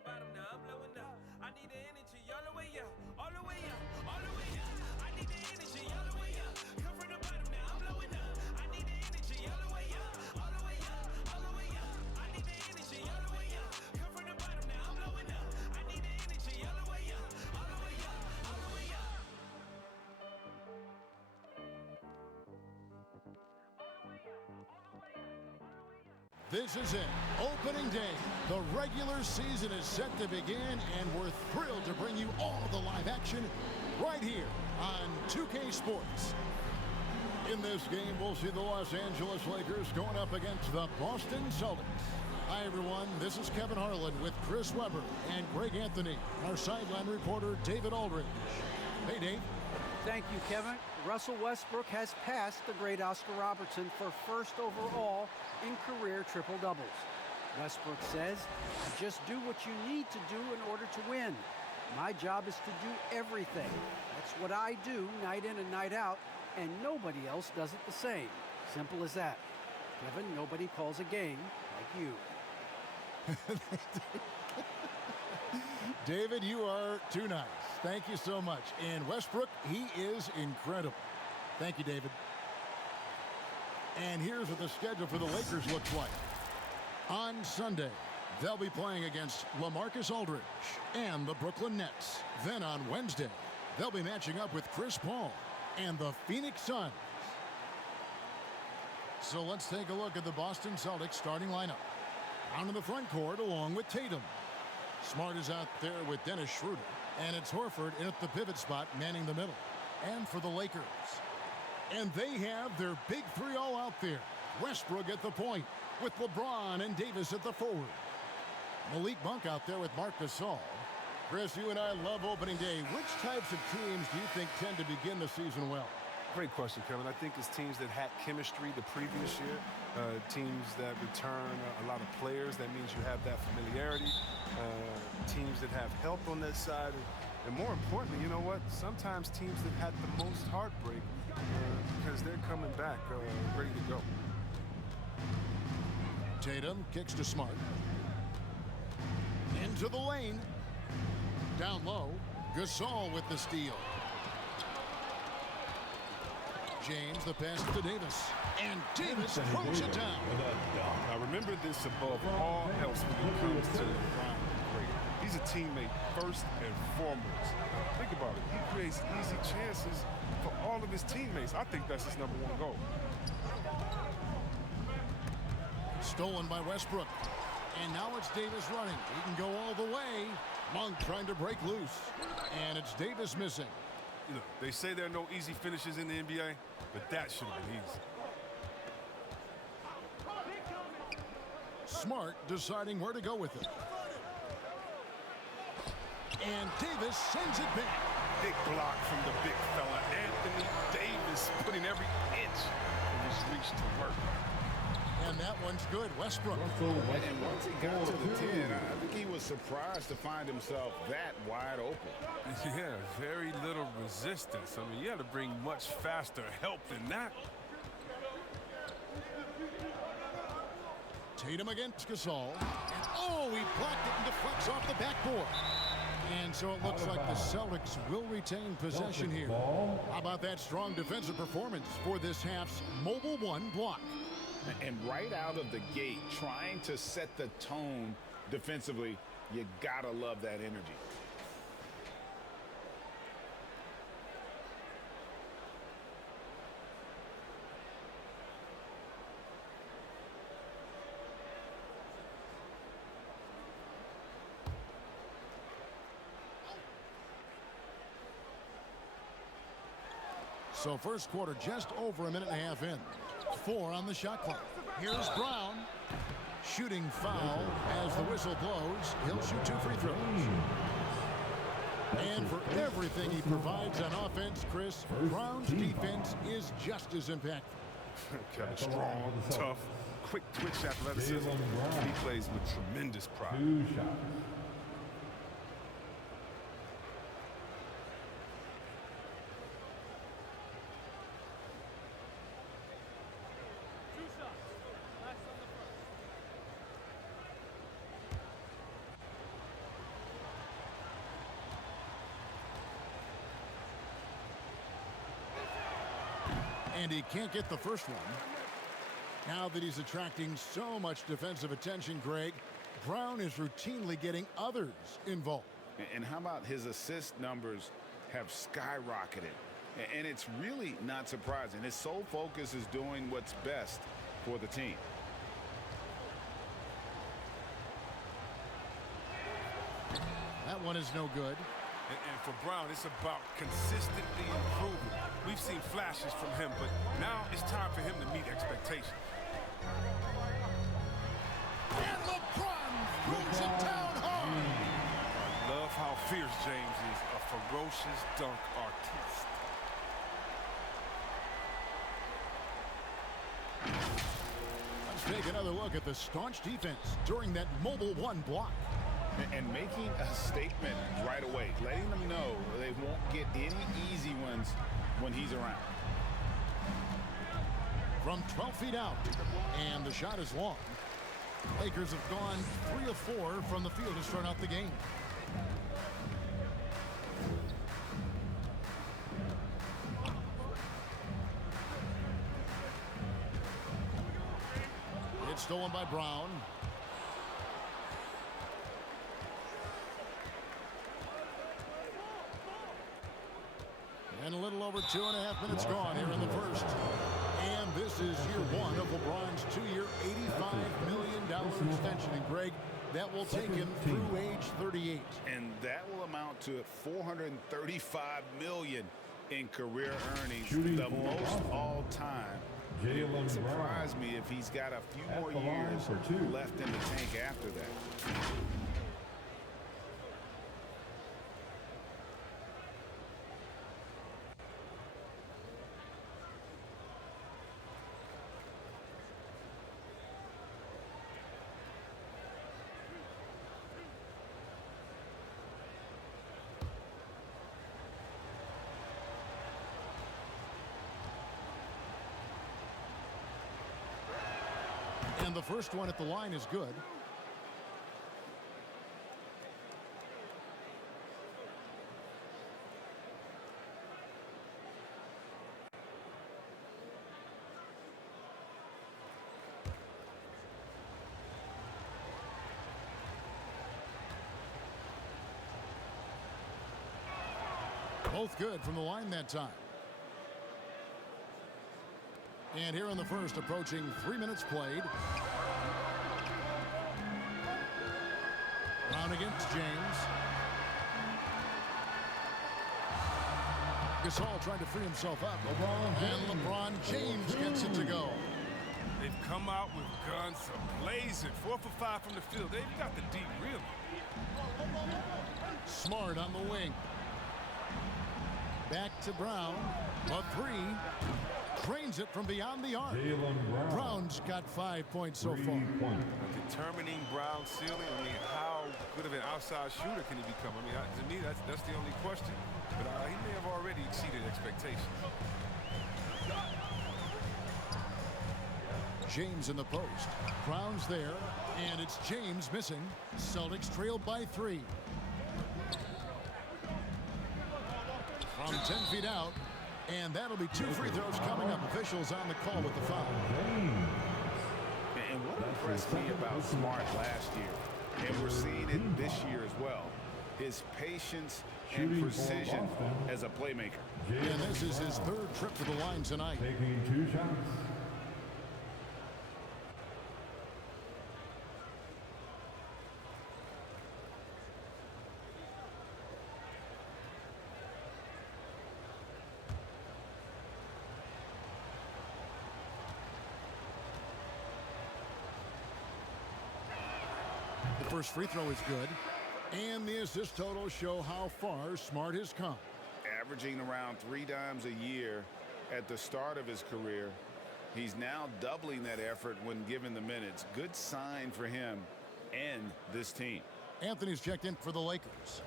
the bottom, now I'm blowing up. I need the energy all the way up, all the way up, all the way up. I need the energy all the way up. Come from the bottom, now I'm blowing up. I need the energy all the way up, all the way up, all the way up. I need the energy all the way up. Come from the bottom, now I'm blowing up. I need the energy all the way up, all the way up, all the way up. This is it, opening day. The regular season is set to begin, and we're thrilled to bring you all the live action right here on 2K Sports. In this game, we'll see the Los Angeles Lakers going up against the Boston Celtics. Hi, everyone. This is Kevin Harlan with Chris Webber and Greg Anthony, our sideline reporter, David Aldridge. Hey, Dave. Thank you, Kevin. Russell Westbrook has passed the great Oscar Robertson for first overall in career triple-doubles. Westbrook says, "I just do what you need to do in order to win. My job is to do everything. That's what I do night in and night out, and nobody else does it the same. Simple as that." Kevin, nobody calls a game like you. David, you are too nice. Thank you so much. And Westbrook, he is incredible. Thank you, David. And here's what the schedule for the Lakers looks like. On Sunday, they'll be playing against LaMarcus Aldridge and the Brooklyn Nets. Then on Wednesday, they'll be matching up with Chris Paul and the Phoenix Suns. So let's take a look at the Boston Celtics starting lineup. Down in the front court along with Tatum. Smart is out there with Dennis Schroeder. And it's Horford in at the pivot spot, manning the middle. And for the Lakers. And they have their big three all out there. Westbrook at the point with LeBron and Davis at the forward. Malik Monk out there with Marc Gasol. Chris, you and I love opening day. Which types of teams do you think tend to begin the season well? Great question, Kevin. I think it's teams that had chemistry the previous year, teams that return a lot of players. That means you have that familiarity. Teams that have health on that side. And more importantly, you know what? Sometimes teams that had the most heartbreak because they're coming back ready to go. Tatum kicks to Smart. Into the lane. Down low. Gasol with the steal. James, the pass to Davis. And Davis throws it down. Now remember this above all else when it comes to LeBron. He's a teammate first and foremost. Think about it. He creates easy chances for all of his teammates. I think that's his #1 goal. Stolen by Westbrook. And now it's Davis running. He can go all the way. Monk trying to break loose. And it's Davis missing. You know, they say there are no easy finishes in the NBA, but that should have been easy. Smart deciding where to go with it. And Davis sends it back. Big block from the big fella. Anthony Davis putting every inch of his reach to work. And that one's good. Westbrook. And once he got to the 10, I think he was surprised to find himself that wide open. Yeah, very little resistance. I mean, you had to bring much faster help than that. Tatum against Gasol. And oh, he blocked it and deflects off the backboard. And so it looks like the Celtics will retain possession here. How about that strong defensive performance for this half's Mobile One block? And right out of the gate, trying to set the tone defensively, you gotta love that energy. So first quarter just over a minute and a half in. 4 on the shot clock. Here's Brown. Shooting foul as the whistle blows. He'll shoot 2 free throws. And for everything he provides on offense, Chris, Brown's defense is just as impactful. Kevin, strong, tough, quick twitch athleticism. He plays with tremendous pride. And he can't get the first one. Now that he's attracting so much defensive attention, Greg, Brown is routinely getting others involved. And how about his assist numbers have skyrocketed? And it's really not surprising. His sole focus is doing what's best for the team. That one is no good. And for Brown, it's about consistently improving. We've seen flashes from him, but now it's time for him to meet expectations. And LeBron throws it down hard. I love how fierce James is, a ferocious dunk artist. Let's take another look at the staunch defense during that mobile one block. And making a statement right away, letting them know they won't get any easy ones when he's around. From 12 feet out, and the shot is long. Lakers have gone 3 of 4 from the field to start out the game. It's stolen by Brown. And a little over 2.5 minutes gone here in the first. And this is year one of LeBron's 2-year, $85 million extension. And Greg, that will take him through age 38. And that will amount to $435 million in career earnings, the most all time. It wouldn't surprise me if he's got a few more years left in the tank after that. And the first one at the line is good. Both good from the line that time. And here in the first, approaching 3 minutes played. Brown against James. Gasol trying to free himself up. And LeBron James gets it to go. They've come out with guns blazing. 4 for 5 from the field. They've got the D really. Smart on the wing. Back to Brown. A three. Cranes it from beyond the arc. Brown's got 5 points so far. Determining Brown's ceiling. I mean, how good of an outside shooter can he become? I mean, to me, that's the only question. But he may have already exceeded expectations. James in the post. Brown's there, and it's James missing. Celtics trailed by 3. From 10 feet out. And that'll be 2 free throws coming up. Officials on the call with the foul. And what impressed me about Smart last year, and we're seeing it this year as well, his patience and precision as a playmaker. And this is his 3rd trip to the line tonight. Taking 2 shots. The first free throw is good. And the assist totals show how far Smart has come. Averaging around 3 dimes a year at the start of his career. He's now doubling that effort when given the minutes. Good sign for him and this team. Anthony's checked in for the Lakers.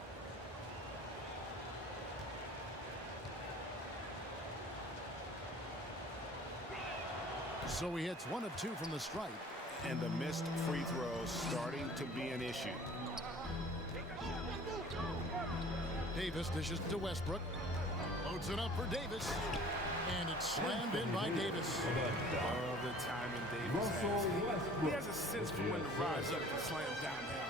So he hits 1 of 2 from the stripe. And the missed free throws starting to be an issue. Davis dishes to Westbrook. Loads it up for Davis. And it's slammed in by Davis. Love the timing Davis has. He has a sense for when to rise up and slam down there.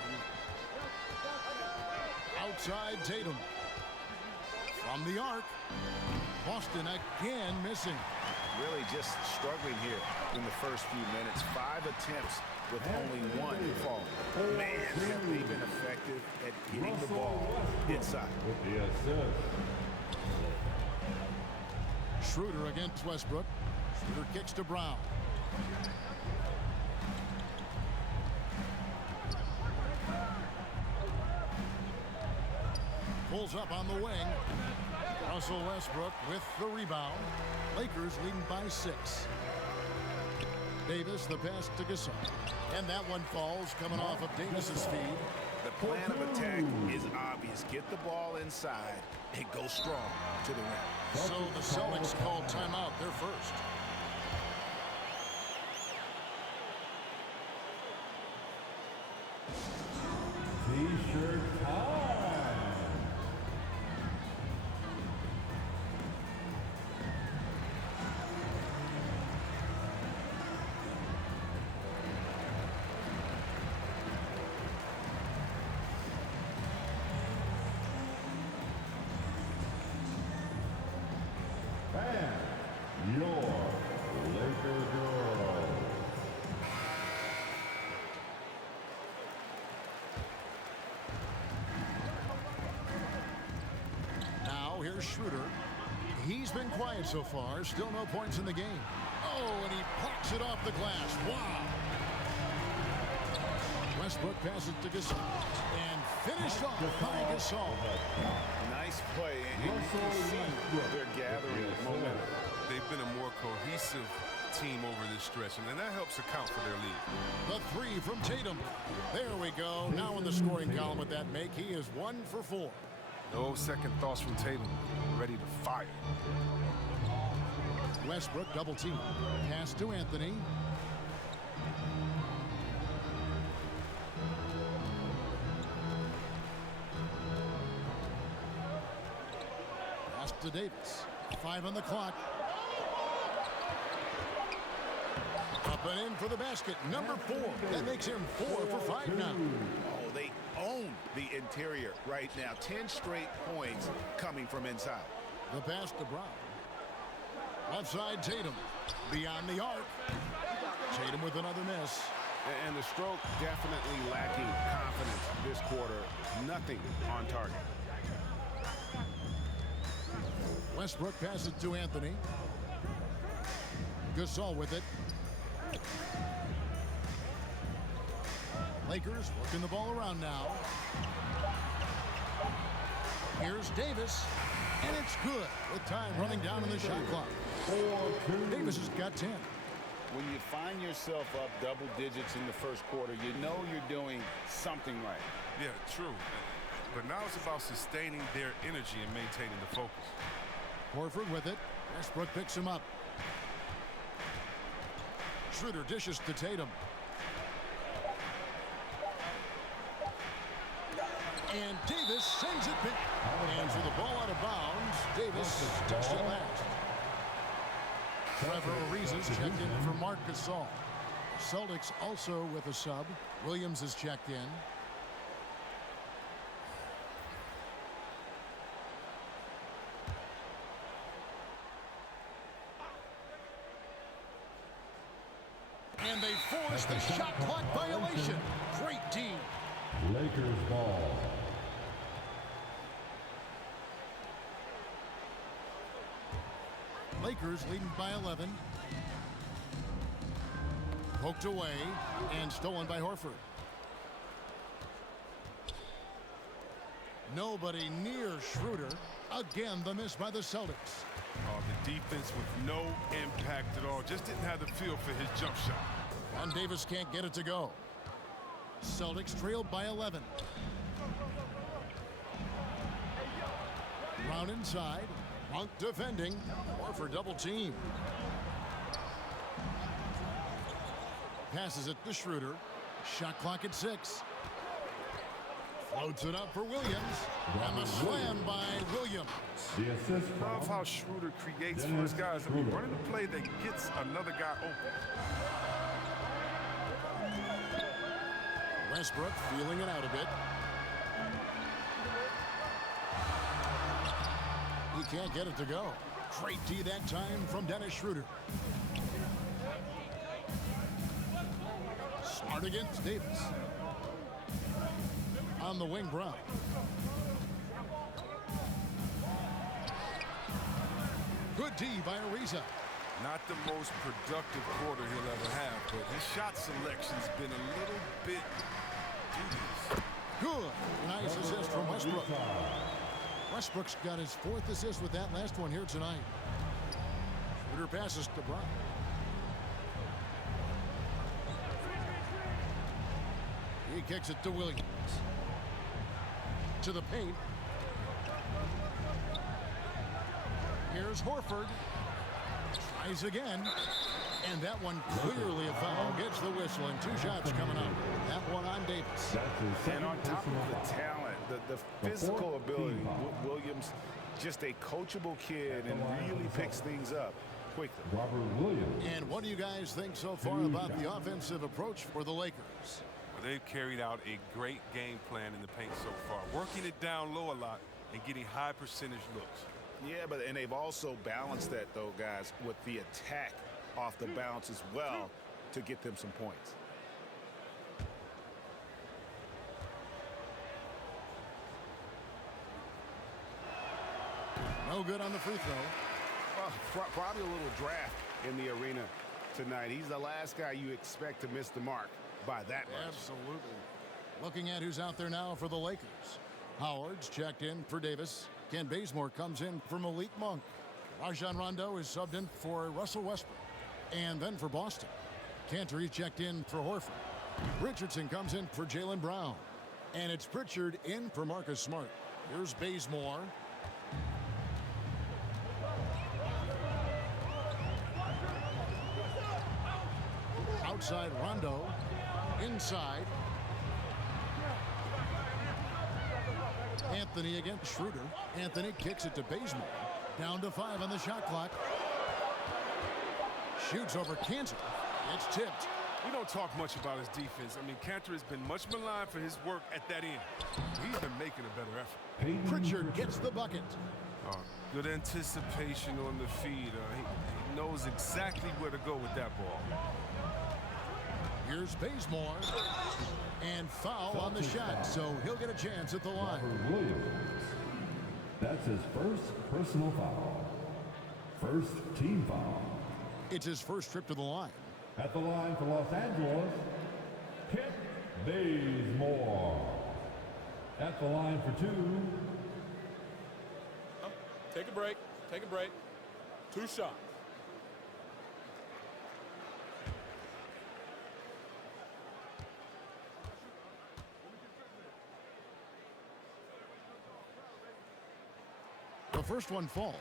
Outside Tatum. From the arc. Boston again missing. Really just struggling here in the first few minutes. 5 attempts with only 1 fall. Man, have they been effective at getting the ball inside. Schroeder against Westbrook. Schroeder kicks to Brown. Pulls up on the wing. Russell Westbrook with the rebound. Lakers leading by 6. Davis, the pass to Gasol. And that one falls coming off of Davis's feed. The plan of attack is obvious. Get the ball inside and go strong to the rim. So the Celtics called timeout, their first. T-shirt time. And your Laker girls. Now here's Schroeder. He's been quiet so far. Still no points in the game. Oh, and he plucks it off the glass. Wow. Westbrook passes to Gasol. And finished off by Gasol. Nice play, and you can see they're gathering momentum. They've been a more cohesive team over this stretch, and that helps account for their lead. The 3 from Tatum. There we go. Now in the scoring column with that make, he is 1 for 4. No second thoughts from Tatum. Ready to fire. Westbrook double team. Pass to Anthony. Pass to Davis. 5 on the clock. Up and in for the basket. Number 4. That makes him 4 for 5 now. Oh, they own the interior right now. 10 straight points coming from inside. The pass to Brown. Left side Tatum. Beyond the arc. Tatum with another miss. And the stroke definitely lacking confidence this quarter. Nothing on target. Westbrook passes to Anthony. Gasol with it. Lakers working the ball around now. Here's Davis. And it's good with time running down in the shot clock. Davis has got 10. When you find yourself up double digits in the first quarter, you know you're doing something right. Yeah, true. But now it's about sustaining their energy and maintaining the focus. Horford with it. Westbrook picks him up. Schroeder dishes to Tatum. And Davis sends it back. And for the ball out of bounds, Davis touched it last. Trevor Ariza's checked in for Marc Gasol. Celtics also with a sub. Williams is checked in. And they force the shot clock violation. Great team. Lakers ball. Lakers leading by 11. Poked away and stolen by Horford. Nobody near Schroeder. Again, the miss by the Celtics. Oh, the defense with no impact at all. Just didn't have the feel for his jump shot. And Davis can't get it to go. Celtics trailed by 11. Brown inside. Monk defending. Horford double team. Passes it to Schroeder. Shot clock at 6. Floats it up for Williams. And the slam by Williams. The assist Love from how Schroeder creates for his guys. I mean, running a play that gets another guy open. Westbrook feeling it out a bit. He can't get it to go. Great D that time from Dennis Schroeder. Smart against Davis. On the wing, Brown. Good D by Ariza. Not the most productive quarter he'll ever have, but his shot selection's been a little bit dubious. Good. Nice assist from Westbrook. Westbrook's got his 4th assist with that last one here tonight. Schroeder passes to Brown. He kicks it to Williams. To the paint. Here's Horford. Tries again. And that one clearly a foul. Gets the whistle and 2 shots coming up. That one on Davis. And on top of the talent, the physical ability, Williams, just a coachable kid and really picks things up quickly. Robert Williams. And what do you guys think so far about the offensive approach for the Lakers? Well, they've carried out a great game plan in the paint so far, working it down low a lot and getting high percentage looks. Yeah, and they've also balanced that, though, guys, with the attack off the bounce as well to get them some points. No good on the free throw. Well, probably a little draft in the arena tonight. He's the last guy you expect to miss the mark by that much. Absolutely. Looking at who's out there now for the Lakers. Howard's checked in for Davis. Ken Bazemore comes in for Malik Monk. Rajon Rondo is subbed in for Russell Westbrook. And then for Boston, Cantor checked in for Horford. Richardson comes in for Jaylen Brown. And it's Pritchard in for Marcus Smart. Here's Bazemore. Outside Rondo. Inside. Anthony against Schroeder. Anthony kicks it to Bazemore. Down to 5 on the shot clock. Shoots over Cantor. It's tipped. We don't talk much about his defense. I mean, Cantor has been much maligned for his work at that end. He's been making a better effort. Pritchard gets the bucket. Good anticipation on the feed. He knows exactly where to go with that ball. Here's Bazemore. And foul on the shot, so he'll get a chance at the line. Robert Williams. That's his first personal foul. First team foul. It's his first trip to the line. At the line for Los Angeles, Kent Bazemore. At the line for 2. Take a break. Take a break. 2 shots. The first one falls.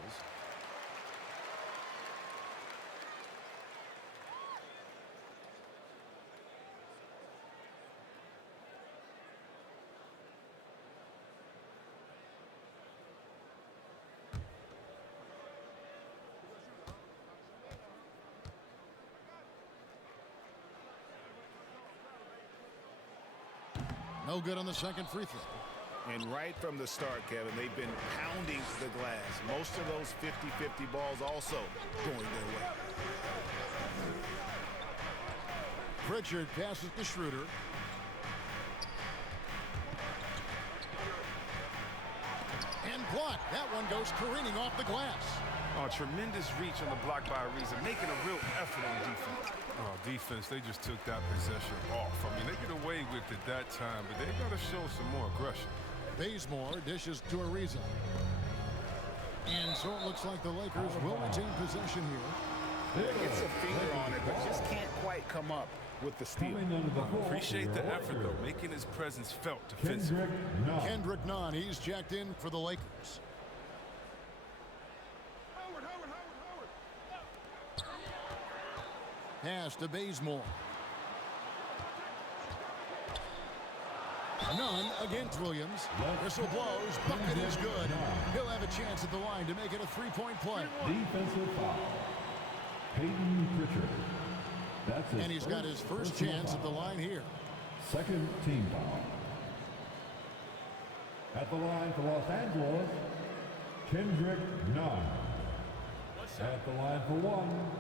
No good on the second free throw. And right from the start, Kevin, they've been pounding the glass. Most of those 50-50 balls also going their way. Pritchard passes to Schroeder. And blocked. That one goes careening off the glass. Oh, tremendous reach on the block by Ariza, making a real effort on defense. Oh, defense, they just took that possession off. I mean, they get away with it that time, but they got to show some more aggression. Bazemore dishes to Ariza. And so it looks like the Lakers will retain possession here. Gets a finger on it, but just can't quite come up with the steal. Appreciate the effort, though, making his presence felt defensively. Kendrick Nunn, he's checked in for the Lakers. Pass to Bazemore. None against Williams. Whistle blows. Bucket is good. He'll have a chance at the line to make it a three-point play. Defensive foul. Peyton Pritchard. That's his And he's got his first chance at the line here. Second team foul. At the line for Los Angeles, Kendrick Nunn. At the line for one.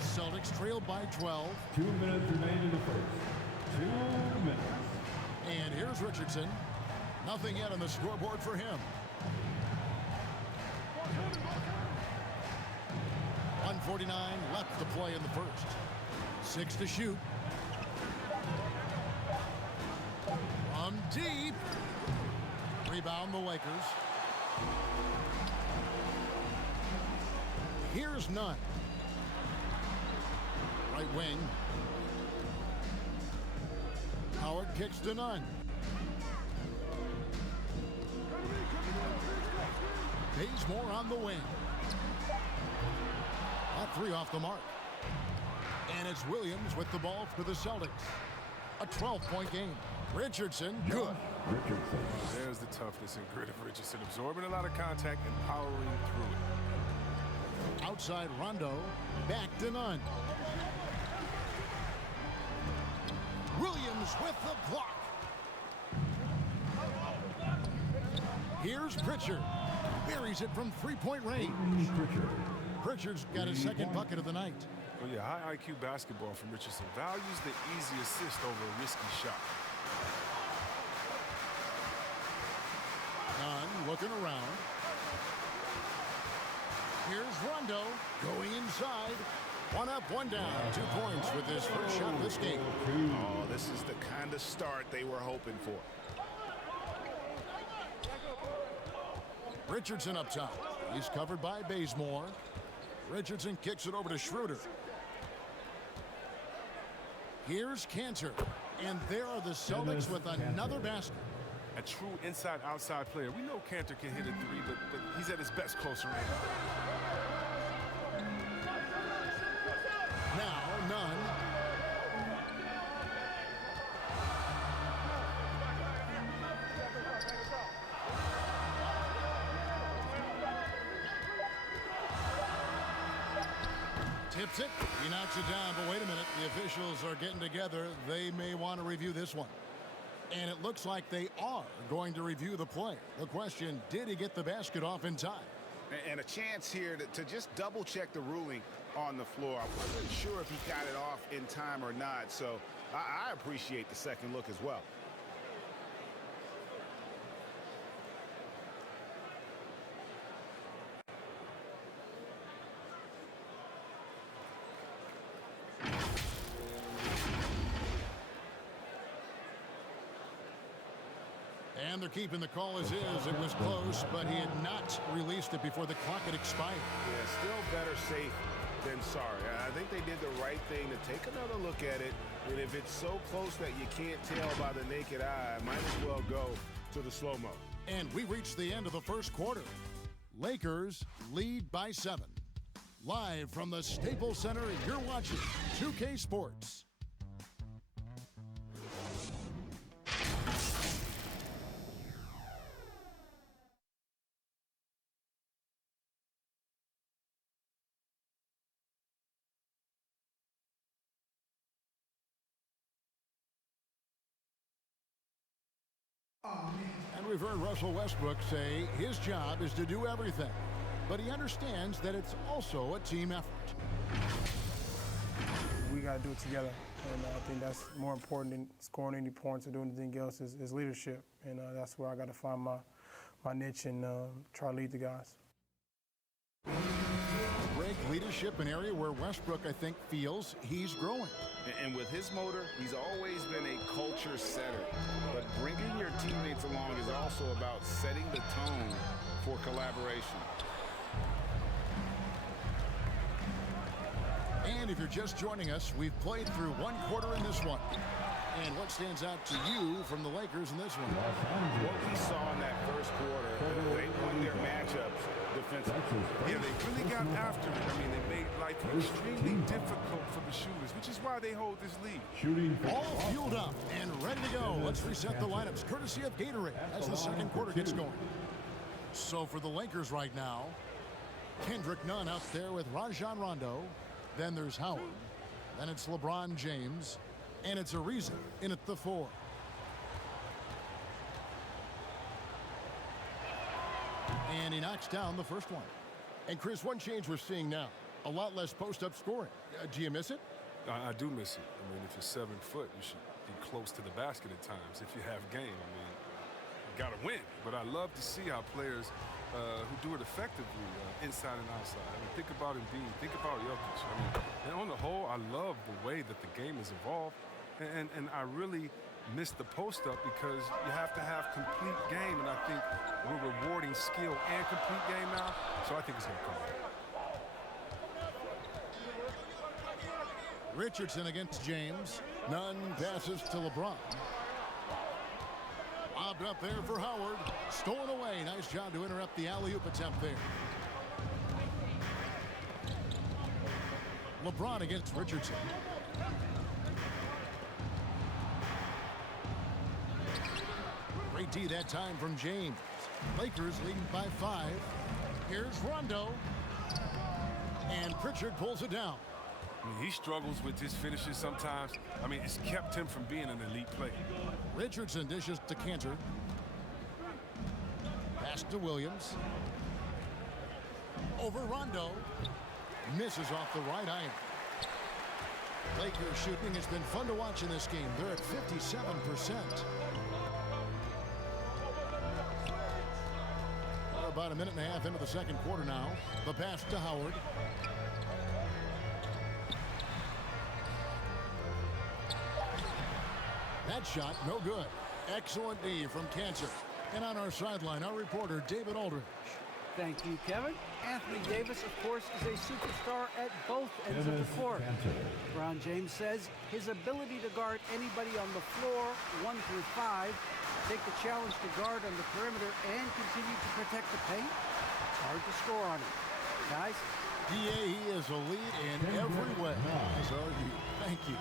Celtics trail by 12. 2 minutes remain in the first. 2 minutes. And here's Richardson. Nothing yet on the scoreboard for him. 1:49 left to play in the first. 6 to shoot. From deep. Rebound the Lakers. Here's Nunn. Right wing. Howard kicks to Nunn. Bazemore on the wing. A three off the mark. And it's Williams with the ball for the Celtics. A 12-point game. Richardson, good. Richardson. There's the toughness and grit of Richardson, absorbing a lot of contact and powering through it. Outside Rondo, back to Nunn. Williams with the block. Here's Pritchard. Buries it from three-point range. Pritchard's got his second bucket of the night. Oh yeah, high IQ basketball from Richardson. Values the easy assist over a risky shot. Nunn looking around. Here's Rondo going inside. One up, one down. 2 points with his first shot of this game. Oh, this is the kind of start they were hoping for. Richardson up top. He's covered by Bazemore. Richardson kicks it over to Schroeder. Here's Cantor. And there are the Celtics with another basket. A true inside-outside player. We know Cantor can hit a three, but he's at his best closer range. Now, Nunn. Tips it. He knocks it down, but wait a minute. The officials are getting together. They may want to review this one. And it looks like they are going to review the play. The question, did he get the basket off in time? And a chance here to just double-check the ruling on the floor. I wasn't sure if he got it off in time or not, so I appreciate the second look as well. And they're keeping the call as is. It was close, but he had not released it before the clock had expired. Yeah, still better safe than sorry. I think they did the right thing to take another look at it. And if it's so close that you can't tell by the naked eye, might as well go to the slow-mo. And we reached the end of the first quarter. Lakers lead by 7. Live from the Staples Center, you're watching 2K Sports. And we've heard Russell Westbrook say his job is to do everything, but he understands that it's also a team effort. We got to do it together, and I think that's more important than scoring any points or doing anything else is leadership, and that's where I got to find my niche and try to lead the guys. Break leadership, an area where Westbrook, I think, feels he's growing. And with his motor, he's always been a culture setter. But bringing your teammates along is also about setting the tone for collaboration. And if you're just joining us, we've played through one quarter in this one. And what stands out to you from the Lakers in this one? What we saw in that first quarter, they won their matchups defensively. Yeah, they really got after it. I mean, they made life extremely difficult for the shooters, which is why they hold this lead. All fueled up and ready to go. Let's reset the lineups courtesy of Gatorade as the second quarter gets going. So for the Lakers right now, Kendrick Nunn out there with Rajon Rondo. Then there's Howard. Then it's LeBron James. And it's Ariza in at the 4. And he knocks down the first one. And Chris, one change we're seeing now. A lot less post-up scoring. Do you miss it? I do miss it. I mean, if you're 7 foot, you should be close to the basket at times if you have game. I mean, you got to win. But I love to see how players who do it effectively inside and outside. I mean, think about Embiid. Think about Jokic. I mean, and on the whole, I love the way that the game has evolved. And I really miss the post-up because you have to have complete game. And I think we're rewarding skill and complete game now. So I think it's going to come back. Richardson against James. Nunn passes to LeBron. Lobbed up there for Howard. Stolen away. Nice job to interrupt the alley-oop attempt there. LeBron against Richardson. Great D that time from James. Lakers leading by 5. Here's Rondo. And Pritchard pulls it down. I mean, he struggles with his finishes sometimes. I mean, it's kept him from being an elite player. Richardson dishes to Cantor. Pass to Williams. Over Rondo. Misses off the right iron. Lakers shooting has been fun to watch in this game. They're at 57%. We're about a minute and a half into the second quarter now. The pass to Howard. That shot, no good. Excellent D from Cantor. And on our sideline, our reporter, David Aldridge. Thank you, Kevin. Anthony Davis, of course, is a superstar at both ends of the court. LeBron James says his ability to guard anybody on the floor, 1 through 5, take the challenge to guard on the perimeter and continue to protect the paint, it's hard to score on him. Guys? He is a lead in every way. So thank you.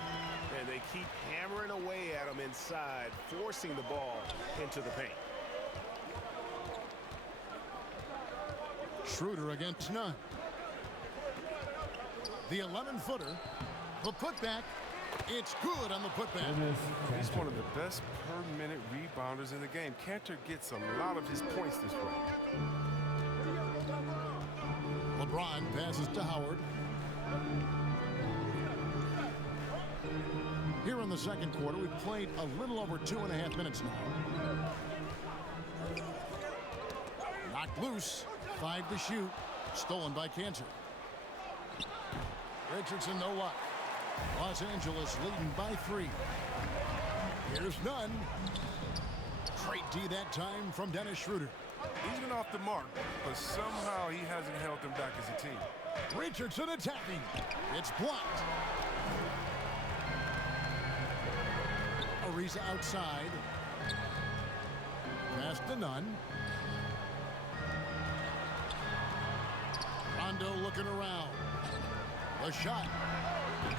And they keep hammering away at him inside, forcing the ball into the paint. Schroeder against Nunn. The 11-footer. The putback. It's good on the putback. He's one of the best per-minute rebounders in the game. Cantor gets a lot of his points this way. LeBron passes to Howard. Here in the second quarter, we've played a little over 2.5 minutes now. Knocked loose. 5 to shoot. Stolen by Cantor. Richardson, no luck. Los Angeles leading by 3. Here's Nunn. Great D that time from Dennis Schroeder. He's been off the mark, but somehow he hasn't held them back as a team. Richardson attacking. It's blocked. Ariza outside. Pass to Nunn. Rondo looking around. The shot.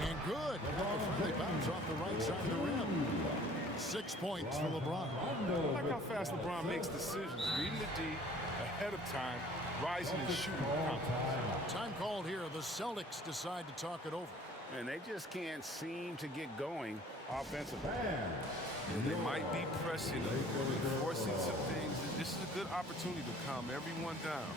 And good. Finally bounce off the right side of the rim. 6 points for LeBron. I like how fast LeBron makes decisions. Reading the D ahead of time, rising and shooting. Time called here. The Celtics decide to talk it over. And they just can't seem to get going offensively. And they might be pressing, forcing some things. This is a good opportunity to calm everyone down.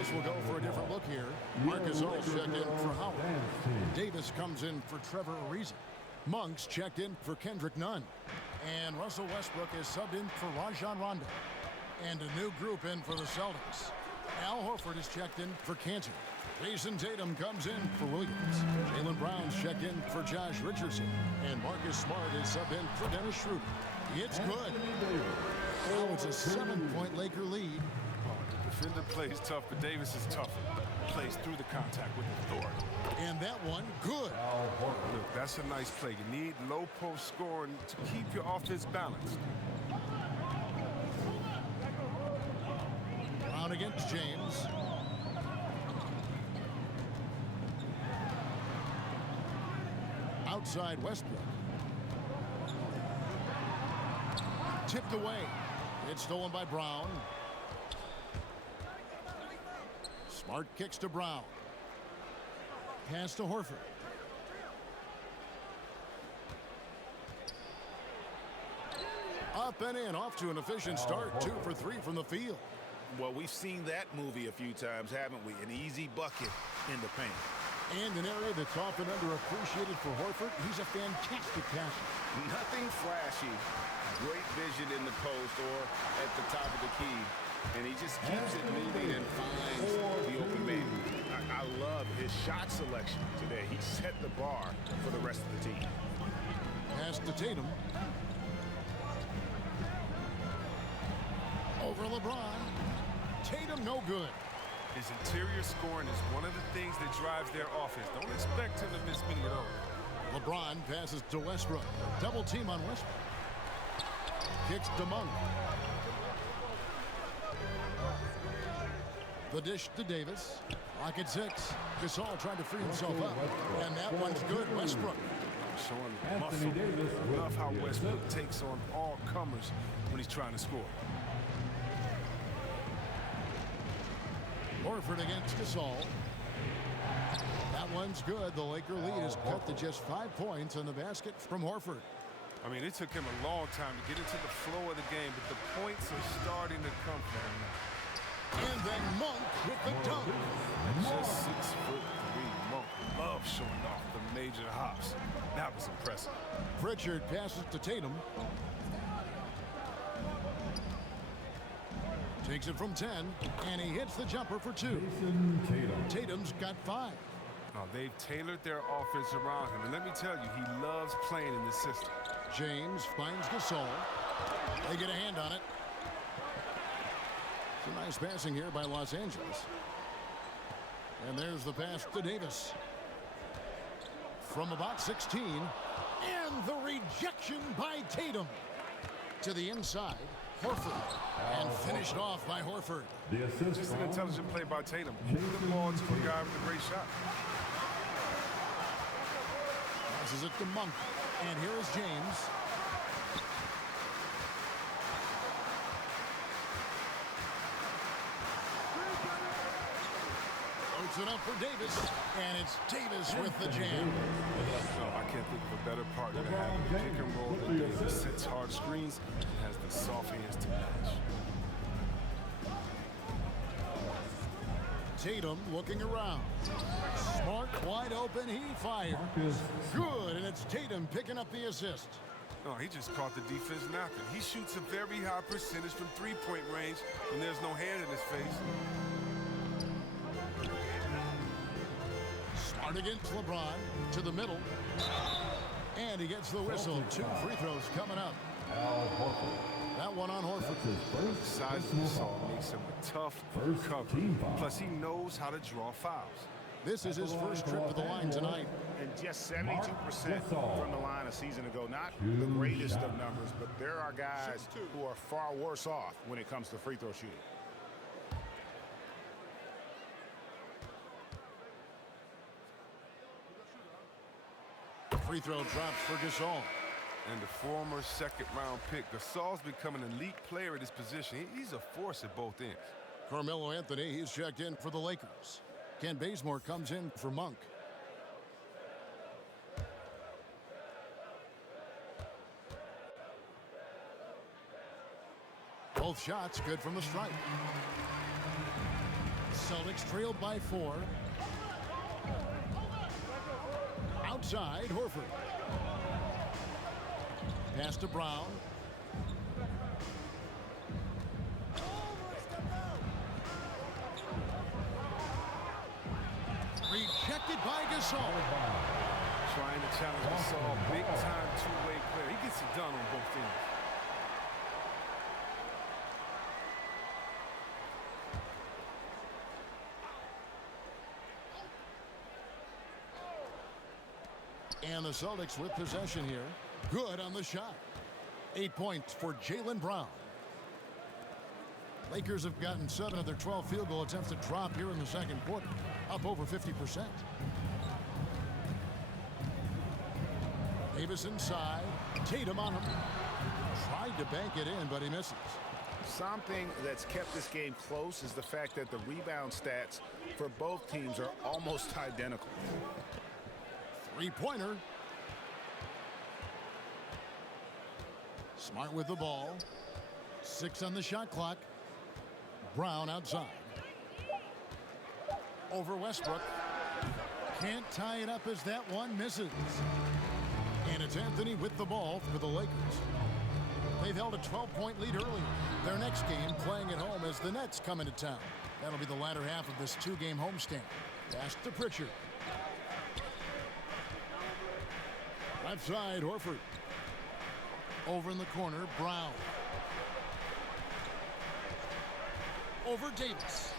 Davis will go for a different look here. Marcus All checked in for Howard. Davis comes in for Trevor Ariza. Monk's checked in for Kendrick Nunn. And Russell Westbrook is subbed in for Rajon Rondo. And a new group in for the Celtics. Al Horford is checked in for Cantor. Jason Tatum comes in for Williams. Jaylen Brown's checked in for Josh Richardson. And Marcus Smart is subbed in for Dennis Schroeder. It's good. Now it's a 7-point Laker lead. Defender plays tough, but Davis is tougher. Plays through the contact with authority. And that one, good. Look, that's a nice play. You need low post scoring to keep your offense balanced. Brown against James. Outside Westbrook. Tipped away. It's stolen by Brown. Smart kicks to Brown. Pass to Horford. Up and in, off to an efficient start. 2 for 3 from the field. Well, we've seen that movie a few times, haven't we? An easy bucket in the paint. And an area that's often underappreciated for Horford. He's a fantastic passer. Nothing flashy. Great vision in the post or at the top of the key. And he just keeps it moving and finds the open man. I love his shot selection today. He set the bar for the rest of the team. Pass to Tatum. Over LeBron. Tatum no good. His interior scoring is one of the things that drives their offense. Don't expect him to miss many of those. LeBron passes to Westbrook. Double team on Westbrook. Kicks to Monk. The dish to Davis. Lock at 6. Gasol trying to free himself up. And that one's good. Westbrook. Showing muscle. I love how Westbrook takes on all comers when he's trying to score. Horford against Gasol. That one's good. The Laker lead is cut to just 5 points on the basket from Horford. I mean, it took him a long time to get into the flow of the game, but the points are starting to come for him now. And then Monk with the dunk. Just 6'3". Monk loves showing off the major hops. That was impressive. Pritchard passes to Tatum. Takes it from 10, and he hits the jumper for 2. Tatum's got 5. Oh, they've tailored their offense around him, and let me tell you, he loves playing in this system. James finds Gasol. They get a hand on it. Some nice passing here by Los Angeles. And there's the pass to Davis. From about 16. And the rejection by Tatum. To the inside, Horford. And finished off by Horford. Just an intelligent play by Tatum. Moving the ball to a guy with a great shot. Passes it to Monk. And here is James. Puts it up for Davis. And it's Davis with the jam. Oh, I can't think of a better partner to have in the pick and roll than Davis. Sets hard screens and has the soft hands to match. Tatum looking around. Smart, wide open, he fires. Good, and it's Tatum picking up the assist. No, he just caught the defense napping. He shoots a very high percentage from three-point range when there's no hand in his face. Smart against LeBron to the middle. And he gets the whistle. 2 free throws coming up. That one on Horford. The size of the song makes him a tough cover. Plus, he knows how to draw fouls. This is his first trip to the line tonight. And just 72% from the line a season ago. Not the greatest of numbers, but there are guys who are far worse off when it comes to free throw shooting. Free throw drops for Gasol. And the former second-round pick, Gasol's become an elite player at his position. He's a force at both ends. Carmelo Anthony, he's checked in for the Lakers. Ken Bazemore comes in for Monk. Both shots good from the stripe. Celtics trailed by 4. Outside, Horford. Pass to Brown. Rejected by Gasol. Trying to challenge Gasol, big-time two-way player. He gets it done on both ends. And the Celtics with possession here. Good on the shot. 8 points for Jaylen Brown. Lakers have gotten 7 of their 12 field goal attempts to drop here in the second quarter, up over 50%. Davis inside. Tatum on him. Tried to bank it in, but he misses. Something that's kept this game close is the fact that the rebound stats for both teams are almost identical. Three-pointer. Smart with the ball. 6 on the shot clock. Brown outside. Over Westbrook. Can't tie it up as that one misses. And it's Anthony with the ball for the Lakers. They've held a 12-point lead earlier. Their next game playing at home as the Nets come into town. That'll be the latter half of this 2-game homestand. Pass to Pritchard. Left side, Horford. Over in the corner, Brown. Over Davis.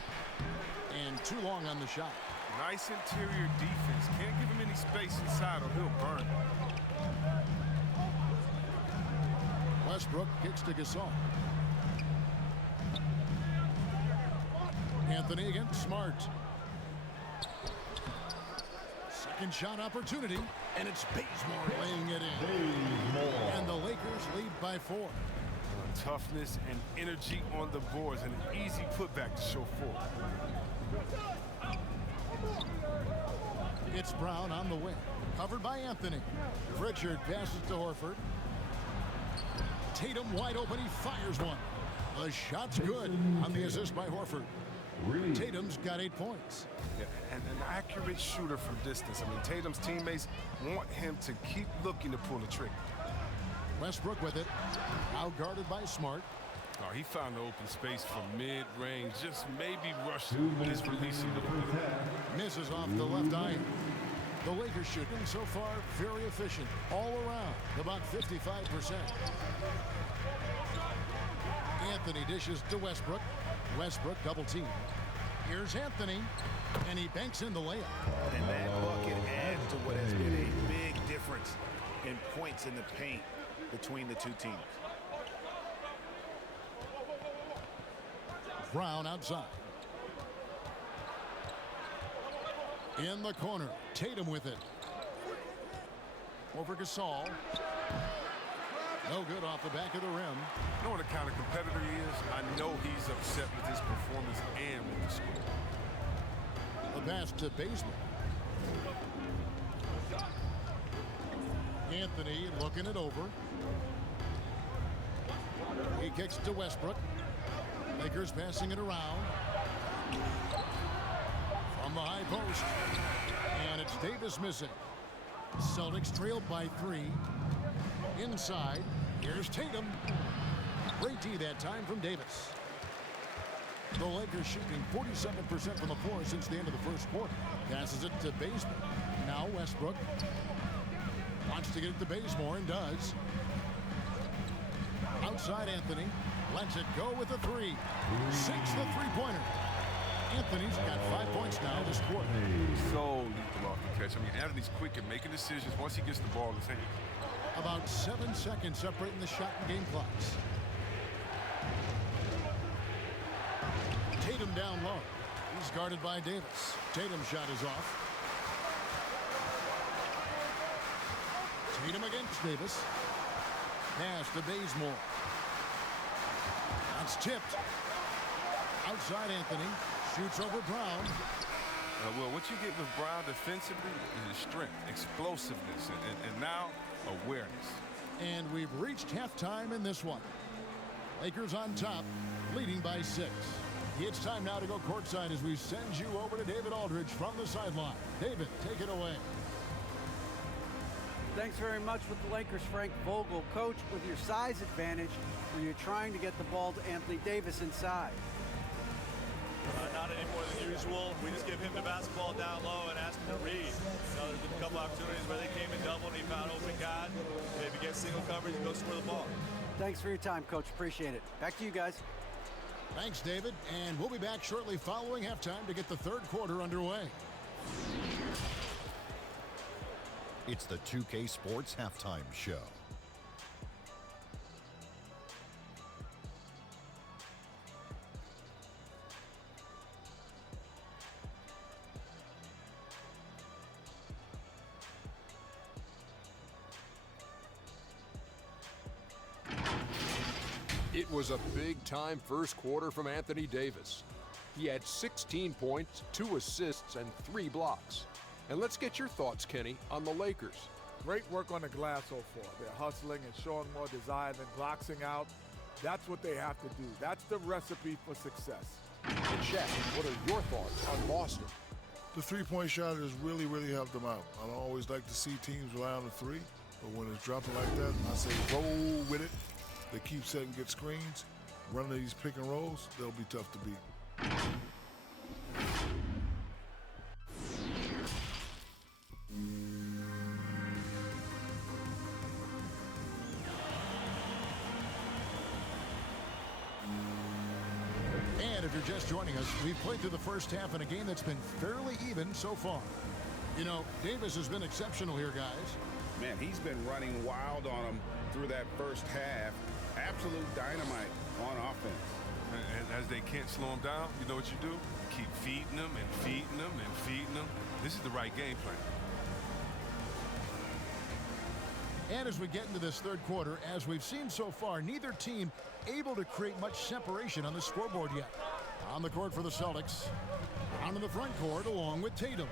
And too long on the shot. Nice interior defense. Can't give him any space inside or he'll burn. Westbrook kicks to Gasol. Anthony against Smart. Second shot opportunity, and it's Bazemore laying it in. And the Lakers lead by 4. Toughness and energy on the boards, and an easy putback to show forward. It's Brown on the wing, covered by Anthony. Pritchard passes to Horford. Tatum wide open, he fires one. The shot's good on the assist by Horford. Tatum's got 8 points. Yeah, and an accurate shooter from distance. I mean, Tatum's teammates want him to keep looking to pull the trigger. Westbrook with it, out guarded by Smart. Oh, he found the open space from mid-range, just maybe rushed his releasing the ball. Misses off the left eye. The Lakers shooting so far very efficient all around, about 55%. Anthony dishes to Westbrook. Westbrook double team. Here's Anthony, and he banks in the layup. And that bucket adds to what has been a big difference in points in the paint between the two teams. Brown outside. In the corner, Tatum with it. Over Gasol. No good off the back of the rim. You know what kind of competitor he is? I know he's upset with his performance and with the score. The pass to Bazemore. Anthony looking it over. He kicks to Westbrook. Lakers passing it around. From the high post. And it's Davis missing. Celtics trailed by 3. Inside. Here's Tatum. Great D that time from Davis. The Lakers shooting 47% from the floor since the end of the first quarter. Passes it to Bazemore. Now Westbrook. Wants to get it to Bazemore and does. Outside Anthony. Lets it go with a 3. Sinks the three-pointer. Anthony's got 5 points now this quarter. So lethal off the catch. I mean, Anthony's quick at making decisions once he gets the ball in his hand. About 7 seconds separating the shot and game clocks. Tatum down low. He's guarded by Davis. Tatum's shot is off. Tatum against Davis. Pass to Bazemore. That's tipped. Outside Anthony. Shoots over Brown. Well, what you get with Brown defensively is strength, explosiveness, and now awareness. And we've reached halftime in this one. Lakers on top, leading by 6. It's time now to go courtside as we send you over to David Aldridge from the sideline. David, take it away. Thanks very much with the Lakers' Frank Vogel. Coach, with your size advantage, when you're trying to get the ball to Anthony Davis inside. Not any more than usual. We just give him the basketball down low and ask him to read. There's been a couple opportunities where they came in double and he found open guy. If he gets single coverage, go score the ball. Thanks for your time, Coach. Appreciate it. Back to you guys. Thanks, David. And we'll be back shortly following halftime to get the third quarter underway. It's the 2K Sports Halftime Show. It was a big-time first quarter from Anthony Davis. He had 16 points, 2 assists, and 3 blocks. And let's get your thoughts, Kenny, on the Lakers. Great work on the glass so far. They're hustling and showing more desire than boxing out. That's what they have to do. That's the recipe for success. And Shaq, what are your thoughts on Boston? The three-point shot has really, really helped them out. I don't always like to see teams rely on the three, but when it's dropping like that, I say roll with it. They keep setting good screens, running these pick and rolls, they'll be tough to beat. And if you're just joining us, we've played through the first half in a game that's been fairly even so far. You know, Davis has been exceptional here, guys. Man, he's been running wild on them through that first half. Absolute dynamite on offense. And as they can't slow him down, you know what you do? Keep feeding them and feeding them and feeding them. This is the right game plan. And as we get into this third quarter, as we've seen so far, neither team able to create much separation on the scoreboard yet. On the court for the Celtics, down in the front court along with Tatum.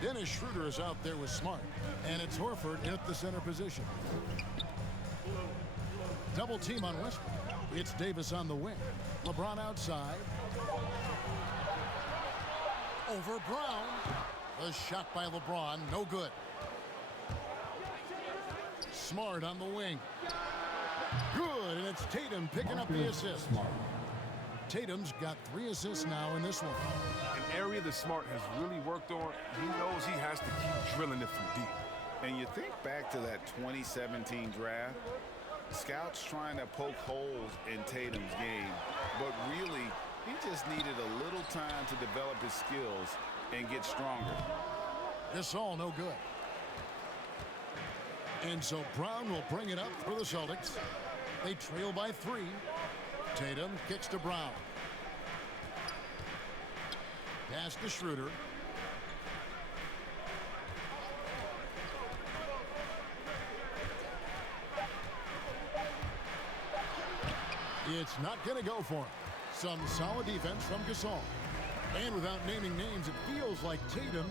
Dennis Schroeder is out there with Smart, and it's Horford in at the center position. Double team on Westbrook. It's Davis on the wing. LeBron outside. Over Brown. The shot by LeBron, no good. Smart on the wing. Good, and it's Tatum picking up the assist. Tatum's got 3 assists now in this one. An area that Smart has really worked on, he knows he has to keep drilling it from deep. And you think back to that 2017 draft, scouts trying to poke holes in Tatum's game, but really, he just needed a little time to develop his skills and get stronger. This all no good. And so Brown will bring it up for the Celtics. They trail by 3. Tatum kicks to Brown. Pass to Schroeder. It's not going to go for him. Some solid defense from Gasol. And without naming names, it feels like Tatum,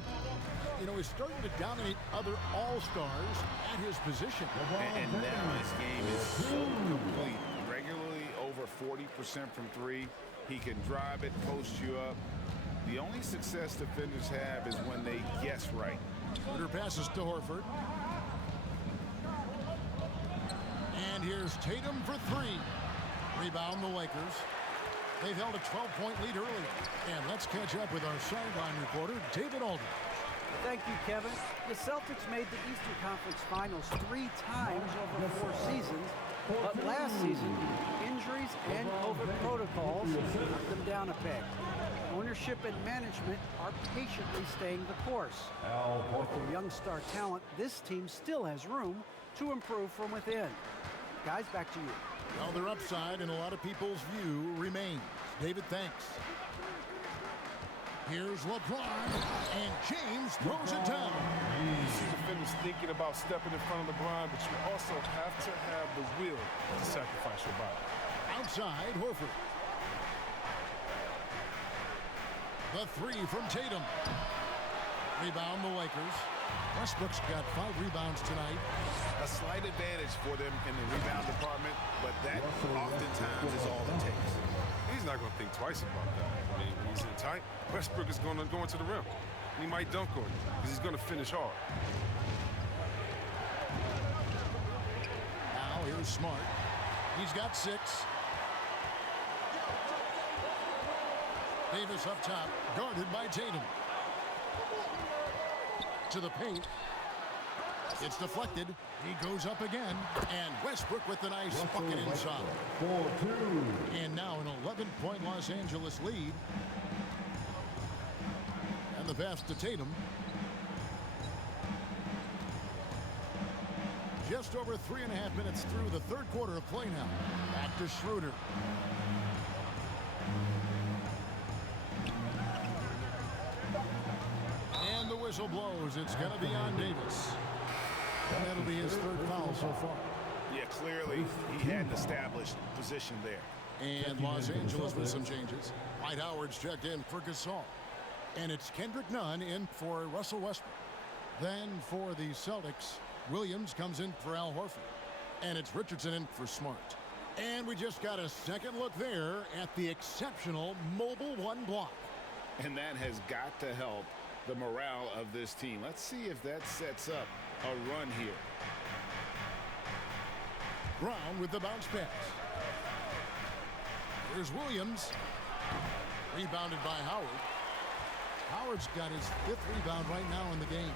you know, is starting to dominate other all-stars at his position. And now his game is so complete. Regularly over 40% from 3. He can drive it, post you up. The only success defenders have is when they guess right. Schroeder passes to Horford. And here's Tatum for 3. Rebound the Lakers. They've held a 12-point lead early. And let's catch up with our sideline reporter, David Aldridge. Thank you, Kevin. The Celtics made the Eastern Conference Finals 3 times over 4 seasons, but last season, injuries and COVID protocols knocked them down a peg. Ownership and management are patiently staying the course. With their young star talent, this team still has room to improve from within. Guys, back to you. Well, their upside in a lot of people's view remains. David, thanks. Here's LeBron, and James throws it down. You see defenders thinking about stepping in front of LeBron, but you also have to have the will to sacrifice your body. Outside, Horford. The 3 from Tatum. Rebound the Lakers. Westbrook's got 5 rebounds tonight. A slight advantage for them in the rebound department, but that oftentimes is all it takes. He's not going to think twice about that. I mean, when he's in tight, Westbrook is going to go into the rim. He might dunk on you because he's going to finish hard. Now here's Smart. He's got 6. Davis up top, guarded by Tatum. To the paint. It's deflected. He goes up again. And Westbrook with the nice bucket inside. 4-2. And now an 11-point Los Angeles lead. And the pass to Tatum. Just over 3.5 minutes through the third quarter of play now. Back to Schroeder. And the whistle blows. It's going to be on Davis. And that'll be his third foul so far. Yeah, clearly he hadn't established position there. And Los Angeles with some changes. Dwight Howard's checked in for Gasol. And it's Kendrick Nunn in for Russell Westbrook. Then for the Celtics, Williams comes in for Al Horford. And it's Richardson in for Smart. And we just got a second look there at the exceptional mobile 1 block. And that has got to help the morale of this team. Let's see if that sets up a run here. Brown with the bounce pass. Here's Williams. Rebounded by Howard. Howard's got his 5th rebound right now in the game.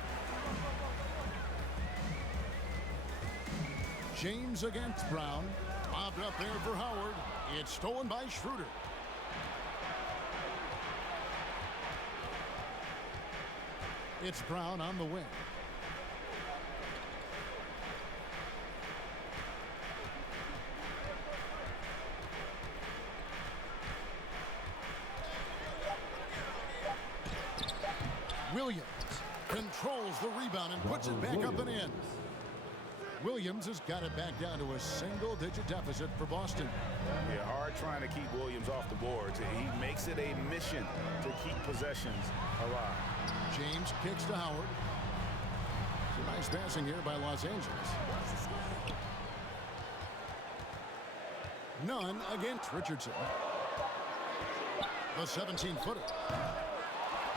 James against Brown. Lobbed up there for Howard. It's stolen by Schroeder. It's Brown on the wing. Williams controls the rebound and puts it back up and in. Williams has got it back down to a single-digit deficit for Boston. Yeah, hard trying to keep Williams off the boards. He makes it a mission to keep possessions alive. James kicks to Howard. Some nice passing here by Los Angeles. None against Richardson. The 17-footer.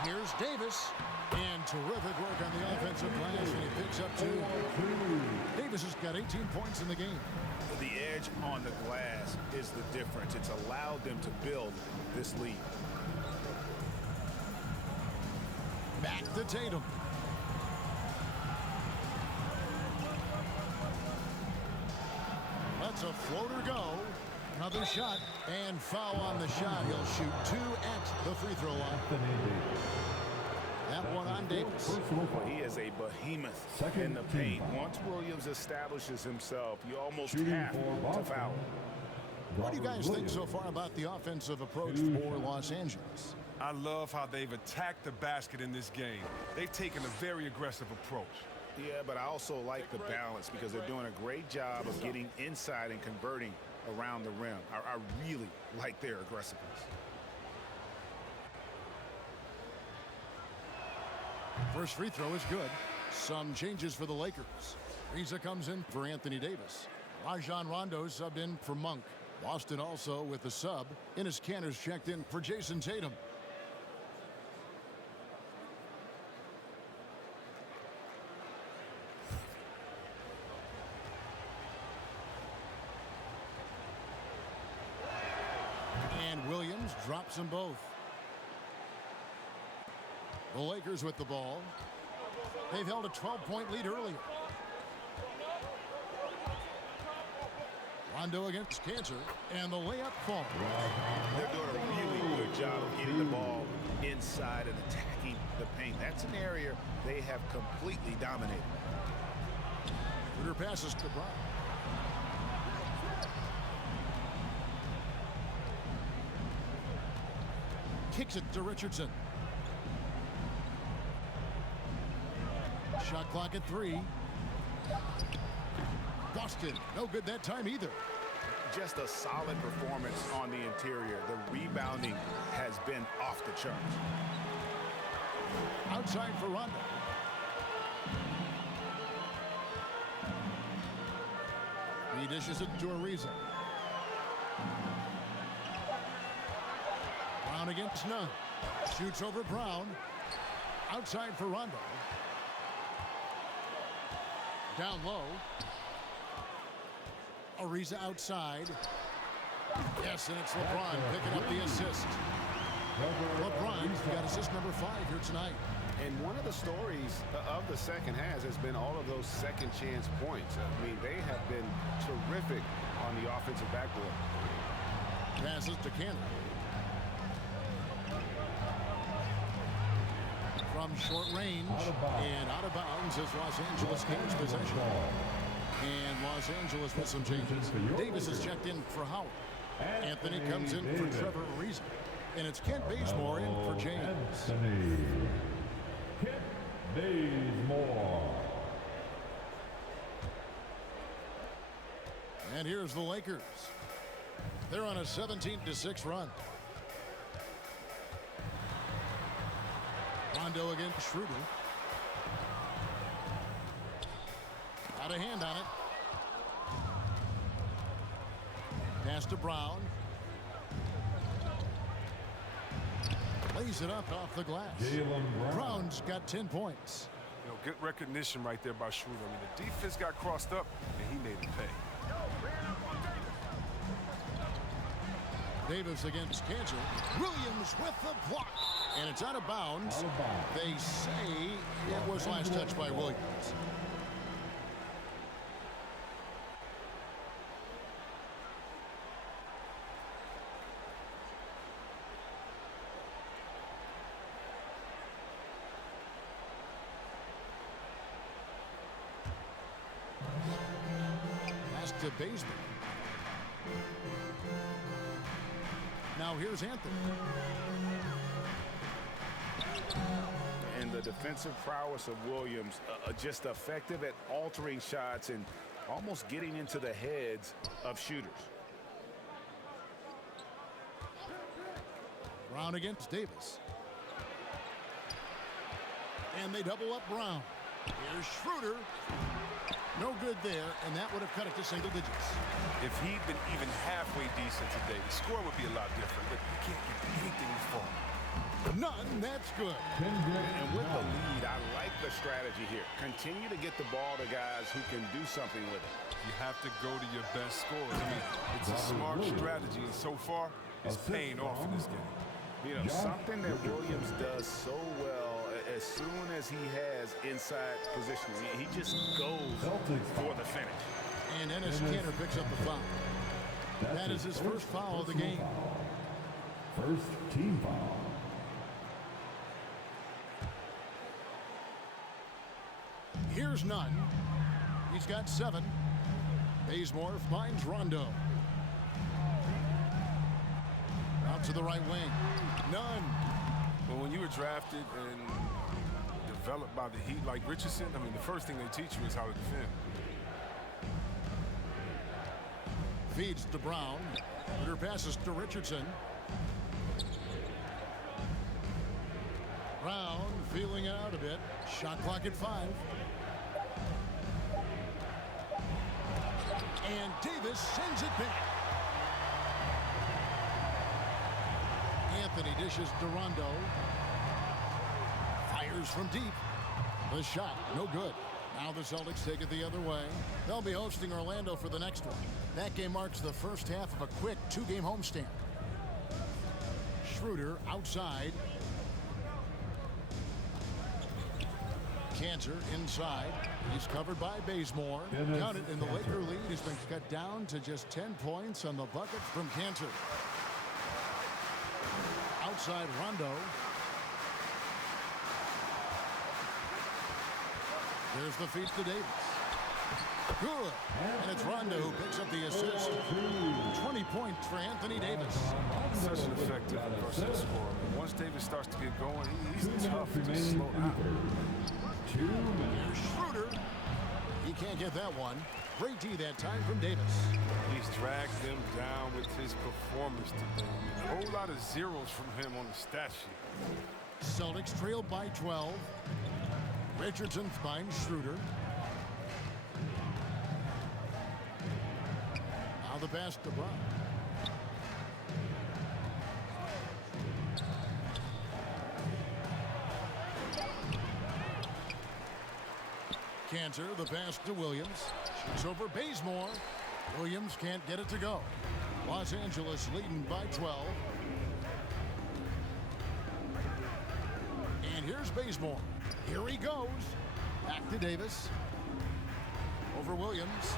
Here's Davis. And terrific work on the offensive glass, and he picks up 2. Davis has got 18 points in the game. The edge on the glass is the difference. It's allowed them to build this lead. Back to Tatum. Lets a floater go. Another shot, and foul on the shot. He'll shoot 2 at the free throw line. That one on Davis. He is a behemoth in the paint. Once Williams establishes himself, you almost have to foul. What do you guys think so far about the offensive approach for Los Angeles? I love how they've attacked the basket in this game. They've taken a very aggressive approach. Yeah, but I also like the balance because they're doing a great job of getting inside and converting around the rim. I really like their aggressiveness. First free throw is good. Some changes for the Lakers. Riza comes in for Anthony Davis. Rajon Rondo subbed in for Monk. Boston also with the sub. Enes Kanter's checked in for Jason Tatum. And Williams drops them both. The Lakers with the ball. They've held a 12-point lead earlier. Rondo against Kanter, and the layup falls. They're doing a really good job of getting the ball inside and attacking the paint. That's an area they have completely dominated. Schroeder passes to Brown. Kicks it to Richardson. Shot clock at 3. Boston, no good that time either. Just a solid performance on the interior. The rebounding has been off the charts. Outside for Rondo. He dishes it to Ariza. Brown against none. Shoots over Brown. Outside for Rondo. Down low. Ariza outside. Yes, and it's LeBron picking up the assist. LeBron's got assist number 5 here tonight. And one of the stories of the second half has been all of those second chance points. I mean, they have been terrific on the offensive backboard. Passes to Cannon. From short range and out of bounds as Los Angeles gains possession. And Los Angeles with some changes. Davis is checked in for Howard. Anthony comes in for Trevor Ariza. And it's Kent Bazemore in for James. Kent Bazemore. And here's the Lakers. They're on a 17-6 run. Rondo against Schroeder. Got a hand on it. Pass to Brown. Lays it up off the glass. Brown's got 10 points. You know, good recognition right there by Schroeder. I mean, the defense got crossed up, and he made it pay. Davis against Kanter. Williams with the block. And it's out of bounds. They say it was last touched by Williams. Pass to Bazemore. Now here's Anthony. And the defensive prowess of Williams, just effective at altering shots and almost getting into the heads of shooters. Brown against Davis. And they double up Brown. Here's Schroeder. No good there, and that would have cut it to single digits. If he'd been even halfway decent today, the score would be a lot different, but you can't get anything from him. None, that's good. And with the lead, I like the strategy here. Continue to get the ball to guys who can do something with it. You have to go to your best scorers. I mean, it's a smart strategy, and so far, it's paying off in this game. You know, something that Williams does so well, as soon as he has inside position, he just goes for the finish. And Enes Kanter picks up the foul. That is his first foul of the game. First team foul. Here's none. He's got 7. Bazemore finds Rondo. Out to the right wing. None. Well, when you were drafted and developed by the Heat like Richardson, I mean, the first thing they teach you is how to defend. Feeds to Brown. Her passes to Richardson. Brown feeling it out a bit. Shot clock at 5. And Davis sends it back. Anthony dishes to Rondo. Fires from deep. The shot, no good. Now the Celtics take it the other way. They'll be hosting Orlando for the next one. That game marks the first half of a quick 2-game homestand. Schroeder outside. Kanter inside. He's covered by Bazemore. Count it, and the Laker lead has been cut down to just 10 points on the bucket from Kanter. Outside Rondo. There's the feed to Davis. Good. And it's Rondo who picks up the assist. 20 points for Anthony Davis. Such an effective and versatile scorer. Once Davis starts to get going, he's tough to slow down. Here's Schroeder. He can't get that one. Great D that time from Davis. He's dragged them down with his performance today. A whole lot of zeros from him on the stat sheet. Celtics trailed by 12. Richardson finds Schroeder. Now the pass to Brown. center, the pass to Williams. Shoots over Bazemore. Williams can't get it to go. Los Angeles leading by 12. And here's Bazemore. Here he goes. Back to Davis. Over Williams.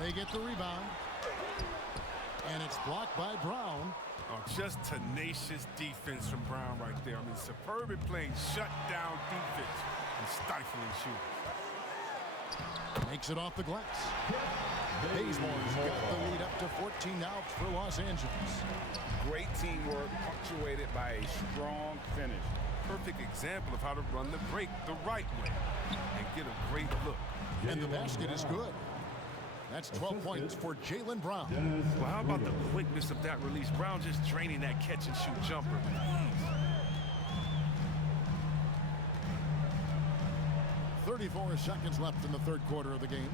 They get the rebound. And it's blocked by Brown. Oh, just tenacious defense from Brown right there. I mean, superb at playing shutdown defense and stifling shooters. Makes it off the glass. Bazemore's got the lead up to 14 outs for Los Angeles. Great teamwork punctuated by a strong finish. Perfect example of how to run the break the right way and get a great look. And the basket is good. That's 12 points for Jaylen Brown. Well, how about the quickness of that release? Brown just draining that catch-and-shoot jumper with ease. 34 seconds left in the third quarter of the game.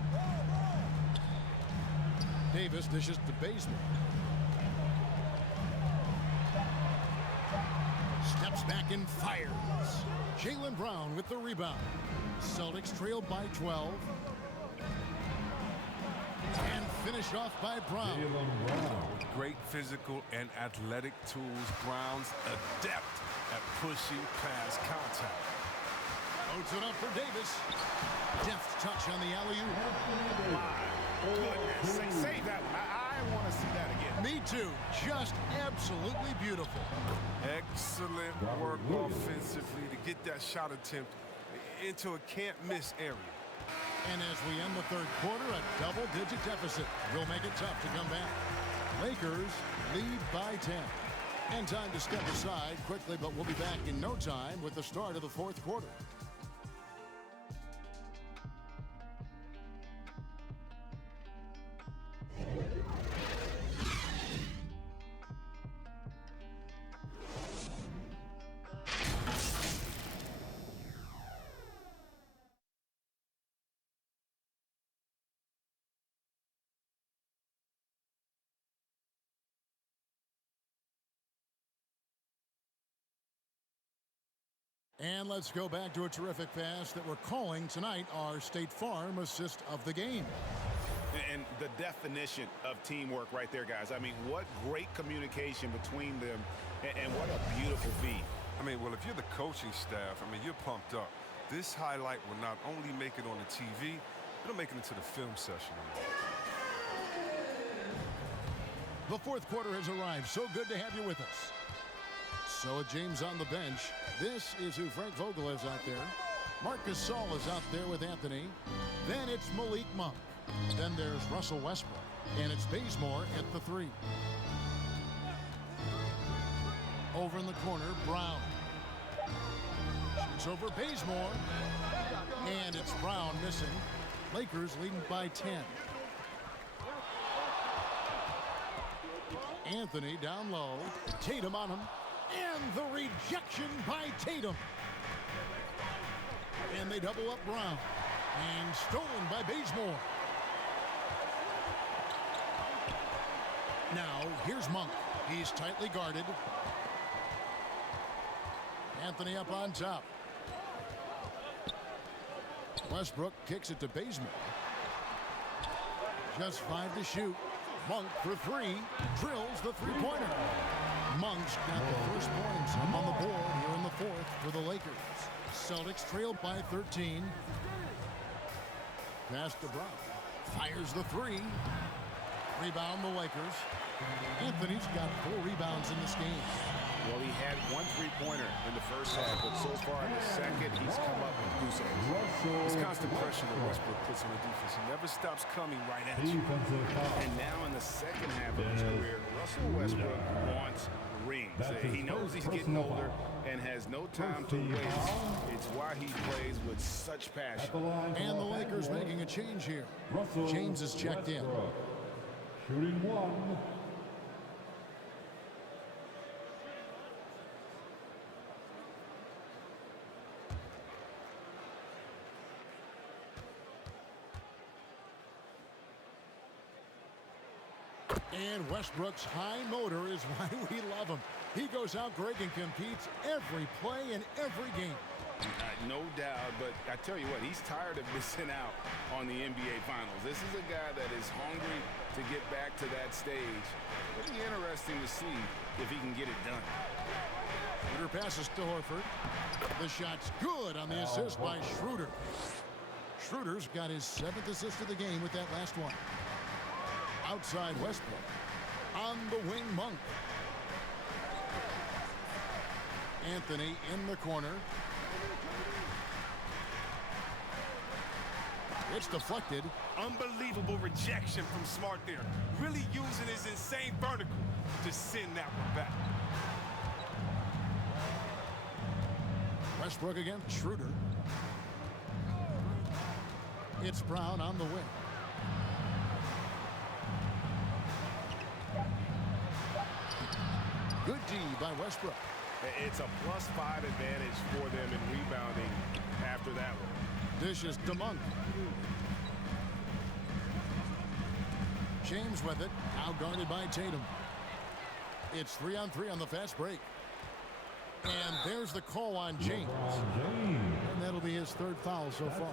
Davis dishes to Bazemore. Steps back and fires. Jaylen Brown with the rebound. Celtics trailed by 12. And finished off by Brown. Great physical and athletic tools. Brown's adept at pushing past contact. Loads it up for Davis. Deft touch on the alley-oop. My goodness. Save that one. I want to see that again. Me too. Just absolutely beautiful. Excellent work offensively to get that shot attempt into a can't-miss area. And as we end the third quarter, a double-digit deficit will make it tough to come back. Lakers lead by 10. And time to step aside quickly, but we'll be back in no time with the start of the fourth quarter. And let's go back to a terrific pass that we're calling tonight our State Farm assist of the game. And the definition of teamwork right there, guys. I mean, what great communication between them, and what a beautiful feed. I mean, well, if you're the coaching staff, I mean, you're pumped up. This highlight will not only make it on the TV, it'll make it into the film session. The fourth quarter has arrived. So good to have you with us. So with James on the bench, this is who Frank Vogel is out there. Marcus Saul is out there with Anthony. Then it's Malik Monk. Then there's Russell Westbrook. And it's Bazemore at the 3. Over in the corner, Brown. Shoots over Bazemore. And it's Brown missing. Lakers leading by 10. Anthony down low. Tatum on him. And the rejection by Tatum. And they double up Brown. And stolen by Bazemore. Now, here's Monk. He's tightly guarded. Anthony up on top. Westbrook kicks it to Bazemore. Just 5 to shoot. Monk for 3. Drills the three-pointer. Monk's got the first points up on the board here in the fourth for the Lakers. Celtics trailed by 13. Pass to Brown. Fires the 3. Rebound the Lakers. Anthony's got 4 rebounds in this game. Well, he had 1 three-pointer in the first half, but so far in the second, he's come up with goose eggs. This constant pressure that Westbrook puts on the defense, he never stops coming right at you. And now in the second half of his career, Russell Westbrook wants rings. He knows he's getting older and has no time to waste. It's why he plays with such passion. And the Lakers making a change here. James is checked in. Shooting 1. And Westbrook's high motor is why we love him. He goes out great and competes every play in every game. No doubt, but I tell you what, he's tired of missing out on the NBA Finals. This is a guy that is hungry to get back to that stage. It'll be interesting to see if he can get it done. Schroeder passes to Horford. The shot's good on the assist by Schroeder. Schroeder's got his 7th assist of the game with that last one. Outside Westbrook. On the wing, Monk. Anthony in the corner. It's deflected. Unbelievable rejection from Smart there. Really using his insane vertical to send that one back. Westbrook against Schroeder. It's Brown on the wing. Good D by Westbrook. It's a +5 advantage for them in rebounding after that one. Dishes to Monk. James with it. Now guarded by Tatum. It's 3-on-3 on the fast break. And there's the call on James. And that'll be his 3rd foul so far.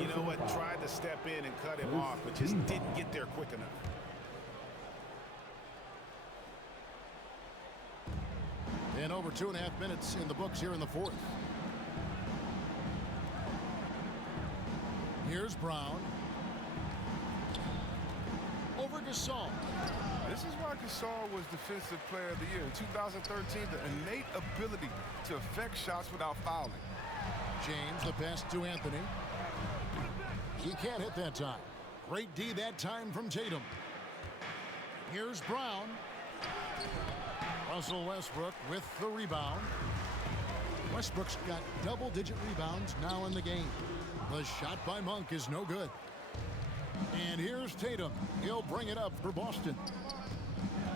You know what? Tried to step in and cut him off, but just didn't get there quick enough. And over 2.5 minutes in the books here in the 4th. Here's Brown. Over Gasol. This is why Gasol was Defensive Player of the Year. In 2013, the innate ability to affect shots without fouling. James, the pass to Anthony. He can't hit that time. Great D that time from Tatum. Here's Brown. Russell Westbrook with the rebound. Westbrook's got double-digit rebounds now in the game. The shot by Monk is no good. And here's Tatum. He'll bring it up for Boston.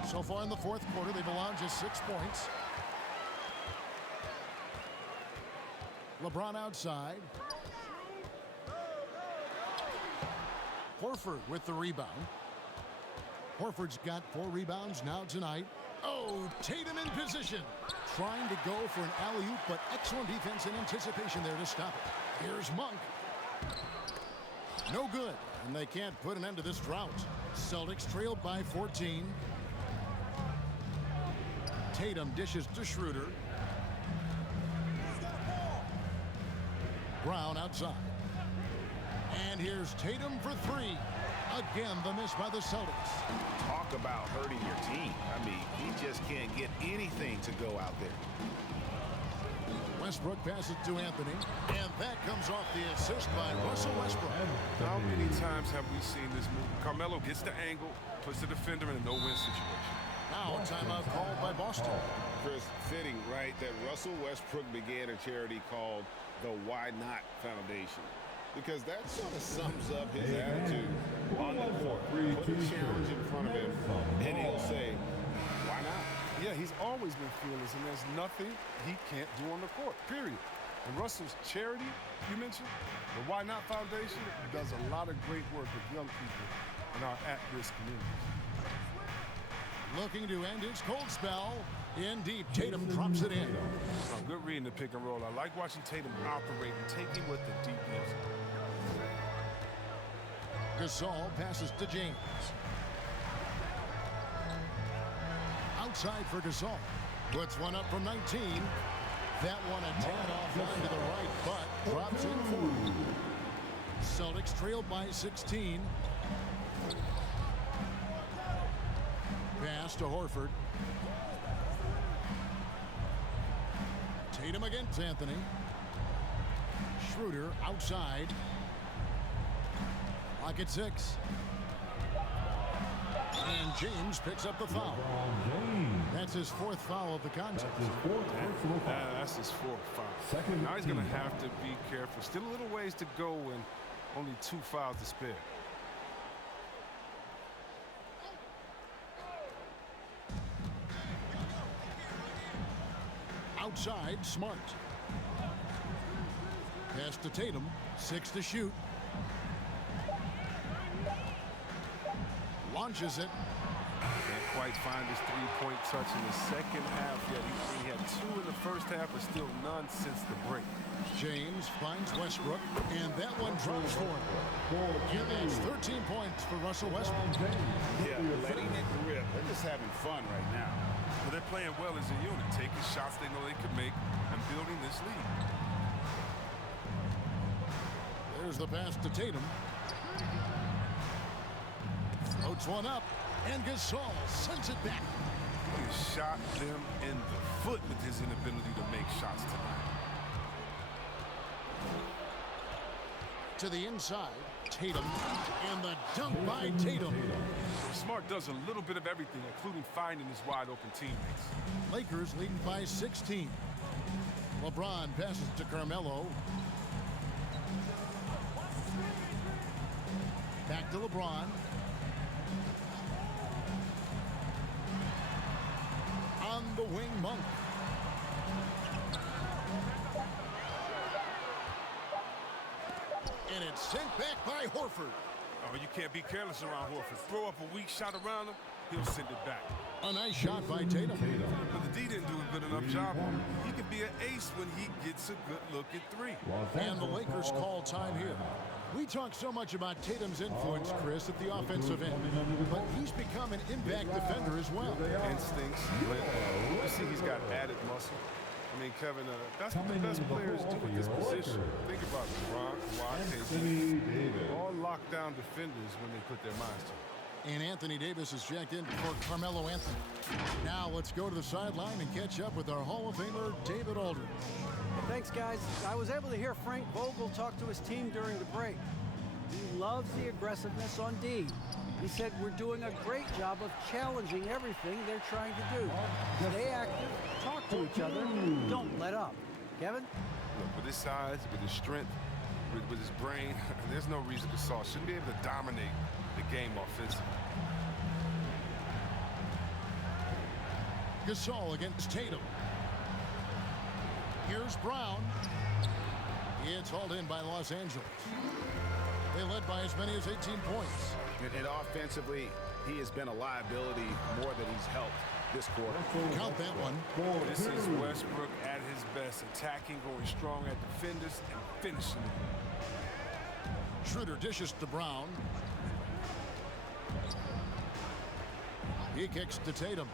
So far in the 4th quarter, they've allowed just 6 points. LeBron outside. Horford with the rebound. Horford's got 4 rebounds now tonight. Oh, Tatum in position. Trying to go for an alley-oop, but excellent defense and anticipation there to stop it. Here's Monk. No good, and they can't put an end to this drought. Celtics trailed by 14. Tatum dishes to Schroeder. Brown outside. And here's Tatum for 3. Again, the miss by the Celtics. Talk about hurting your team. I mean, he just can't get anything to go out there. Westbrook passes to Anthony, and that comes off the assist by Russell Westbrook. How many times have we seen this move? Carmelo gets the angle, puts the defender in a no-win situation. Now, timeout called by Boston. Chris, fitting, right, that Russell Westbrook began a charity called the Why Not Foundation. Because that sort of sums up his attitude on the court. Put a challenge in front of him, and he'll say, why not? Yeah, he's always been fearless, and there's nothing he can't do on the court, period. And Russell's charity, you mentioned, the Why Not Foundation, does a lot of great work with young people in our at-risk communities. Looking to end his cold spell. In deep, Tatum drops it in. Oh, good reading the pick and roll. I like watching Tatum operate and taking with the deepness. Gasol passes to James. Outside for Gasol. Puts one up from 19. That one a tad offline to the right, but drops in 4. Celtics trailed by 16. Pass to Horford. Tatum against Anthony. Schroeder outside. Lock at 6. And James picks up the foul. That's his 4th foul of the contest. That's his 4th foul. Now he's going to have to be careful. Still a little ways to go and only 2 fouls to spare. Outside, Smart. Pass to Tatum. 6 to shoot. Launches it. Can't quite find his three-point touch in the second half yet. He had 2 in the first half, but still none since the break. James finds Westbrook, and that one drops for him. And that's 13 points for Russell Westbrook. Yeah, letting it rip. They're just having fun right now. Well, they're playing well as a unit, taking shots they know they could make and building this lead. There's the pass to Tatum. Floats one up, and Gasol sends it back. He shot them in the foot with his inability to make shots tonight. To the inside, Tatum, and the dunk by Tatum. Smart does a little bit of everything, including finding his wide-open teammates. Lakers leading by 16. LeBron passes to Carmelo. Back to LeBron. On the wing, Monk. And it's sent back by Horford. Oh, you can't be careless around Horford. Throw up a weak shot around him, he'll send it back. A nice shot by Tatum. But the D didn't do a good enough job on him. He can be an ace when he gets a good look at 3. And the Lakers call time here. We talk so much about Tatum's influence, Chris, at the offensive end, but he's become an impact defender as well. Instincts, you see he's got added muscle. I mean, Kevin, that's what the best players do at this position. Think about it, Ron, Kawhi, KD, all lockdown defenders when they put their minds to it. And Anthony Davis is checked in for Carmelo Anthony. Now let's go to the sideline and catch up with our Hall of Famer, David Aldridge. Thanks, guys. I was able to hear Frank Vogel talk to his team during the break. He loves the aggressiveness on D. He said we're doing a great job of challenging everything they're trying to do. Stay active, talk to each other, don't let up. Kevin? Look, with his size, with his strength, with his brain, there's no reason Gasol shouldn't be able to dominate the game offensively. Gasol against Tatum. Here's Brown. It's hauled in by Los Angeles. They led by as many as 18 points. And offensively, he has been a liability more than he's helped this quarter. Count that one. This is Westbrook at his best, attacking, going strong at defenders, and finishing it. Schroeder dishes to Brown. He kicks to Tatum.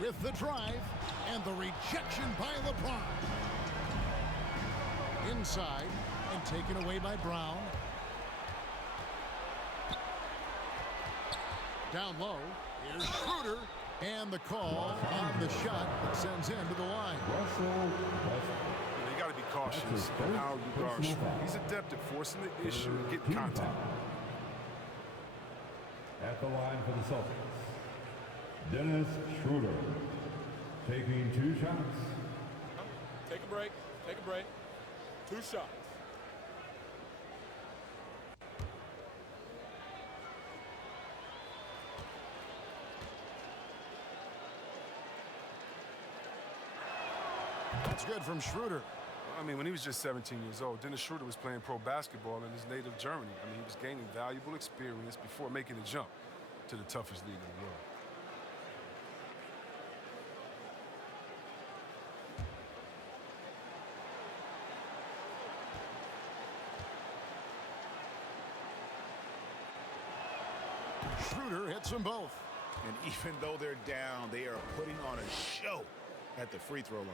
With the drive, and the rejection by LeBron. Inside, and taken away by Brown. Down low, here's Schroeder, and the call on the shot that sends him to the line. You got to be cautious in how you guard Schroeder. He's adept at forcing the issue and getting contact. At the line for the Celtics, Dennis Schroeder, taking 2 shots. Take a break. Take a break. 2 shots. That's good from Schroeder. I mean, when he was just 17 years old, Dennis Schroeder was playing pro basketball in his native Germany. I mean, he was gaining valuable experience before making the jump to the toughest league in the world. Schroeder hits them both. And even though they're down, they are putting on a show at the free throw line.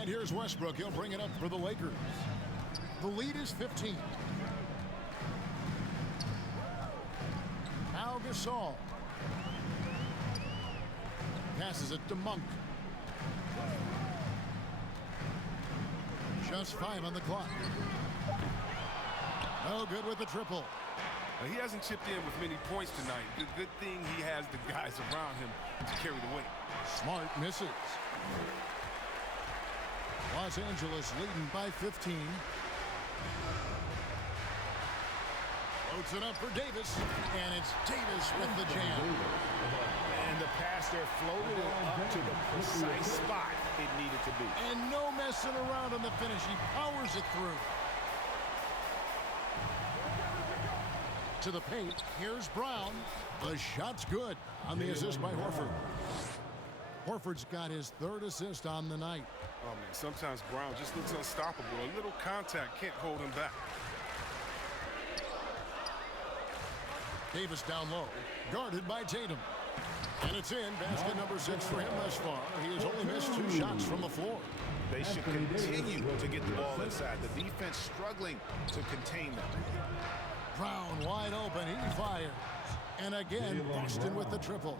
And here's Westbrook. He'll bring it up for the Lakers. The lead is 15. Now Gasol. Passes it to Monk. Just 5 on the clock. No good with the triple. He hasn't chipped in with many points tonight. Good thing he has the guys around him to carry the weight. Smart misses. Los Angeles leading by 15. Floats it up for Davis, and it's Davis with the jam. And the pass there floated it up to the precise spot it needed to be. And no messing around on the finish. He powers it through. To the paint. Here's Brown. The shot's good on the assist by Horford. Horford's got his 3rd assist on the night. Oh, man, sometimes Brown just looks unstoppable. A little contact can't hold him back. Davis down low, guarded by Tatum. And it's in. Basket number 6 for him thus far. He has only missed 2 shots from the floor. They should continue to get the ball inside. The defense struggling to contain them. Brown wide open. He fires. And again, Boston with the triple.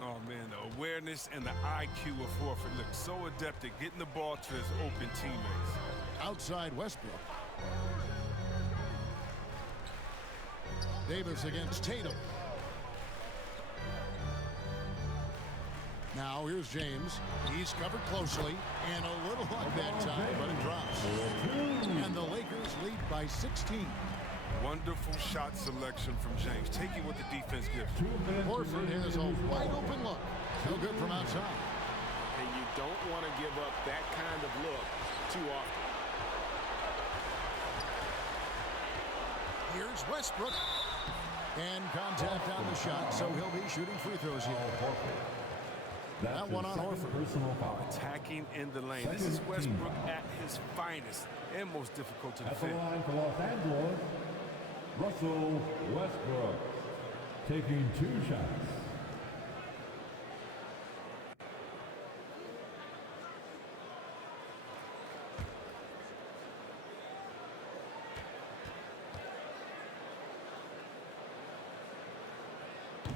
Oh, man, the awareness and the IQ of Horford looks so adept at getting the ball to his open teammates. Outside Westbrook. Davis against Tatum. Now here's James. He's covered closely, and a little luck that time, but it drops. And the Lakers lead by 16. Wonderful shot selection from James, taking what the defense gives him. Horford has a wide open look. No good from outside. And you don't want to give up that kind of look too often. Here's Westbrook. And contact on the shot, so he'll be shooting free throws here. That one on Horford. Attacking in the lane. This is Westbrook at his finest and most difficult to defend. At the line for Los Angeles, Russell Westbrook taking 2 shots.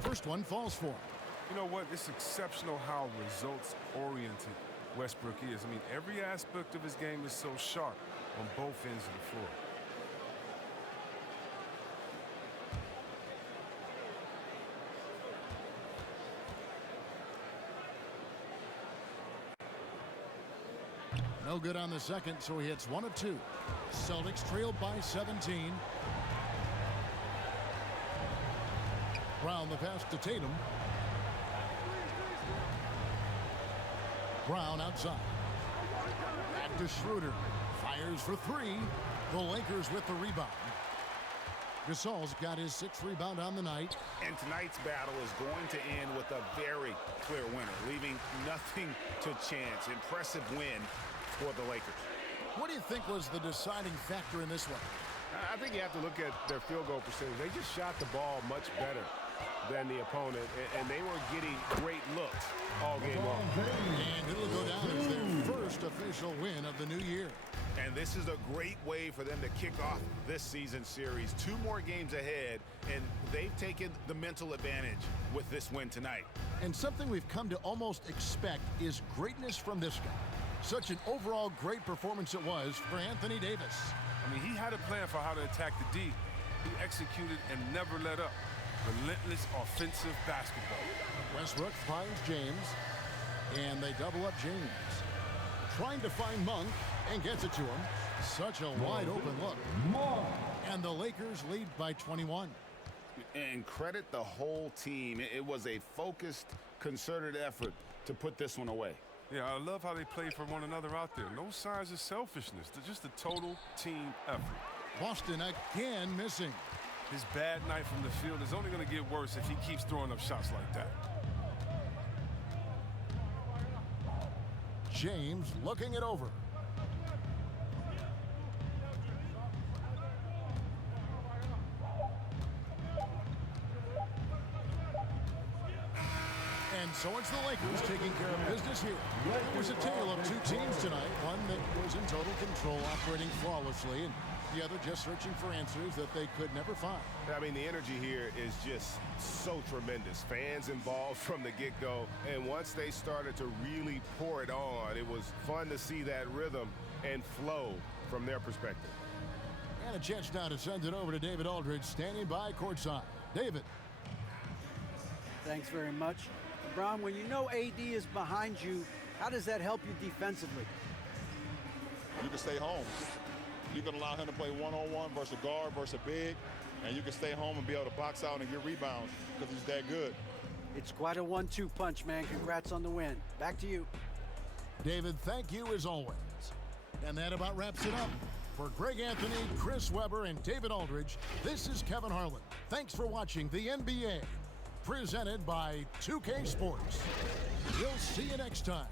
First one falls for him. You know what? It's exceptional how results-oriented Westbrook is. I mean, every aspect of his game is so sharp on both ends of the floor. No good on the second, so he hits 1 of 2. Celtics trailed by 17. Brown the pass to Tatum. Brown outside. Back to Schroeder. Fires for 3. The Lakers with the rebound. Gasol's got his 6th rebound on the night. And tonight's battle is going to end with a very clear winner, leaving nothing to chance. Impressive win for the Lakers. What do you think was the deciding factor in this one? I think you have to look at their field goal percentage. They just shot the ball much better than the opponent, and they were getting great looks all game long. And it'll go down as their first official win of the new year. And this is a great way for them to kick off this season series. 2 more games ahead, and they've taken the mental advantage with this win tonight. And something we've come to almost expect is greatness from this guy. Such an overall great performance it was for Anthony Davis. I mean, he had a plan for how to attack the D. He executed and never let up. Relentless offensive basketball. Westbrook finds James, and they double up James. Trying to find Monk, and gets it to him. Such a wide open look. And the Lakers lead by 21. And credit the whole team. It was a focused, concerted effort to put this one away. Yeah, I love how they play for one another out there. No signs of selfishness. They're just a total team effort. Boston again missing. His bad night from the field is only going to get worse if he keeps throwing up shots like that. James looking it over. And so it's the Lakers taking care of business here. It was a tale of 2 teams tonight. One that was in total control, operating flawlessly, and the other just searching for answers that they could never find. I mean, the energy here is just so tremendous. Fans involved from the get-go, and once they started to really pour it on, it was fun to see that rhythm and flow from their perspective. And a chance now to send it over to David Aldridge, standing by courtside. David. Thanks very much. Brown, when you know AD is behind you, how does that help you defensively? You can stay home. You can allow him to play one-on-one versus a guard versus a big, and you can stay home and be able to box out and get rebounds because he's that good. It's quite a 1-2 punch, man. Congrats on the win. Back to you. David, thank you as always. And that about wraps it up. For Greg Anthony, Chris Webber, and David Aldridge, this is Kevin Harlan. Thanks for watching the NBA, presented by 2K Sports. We'll see you next time.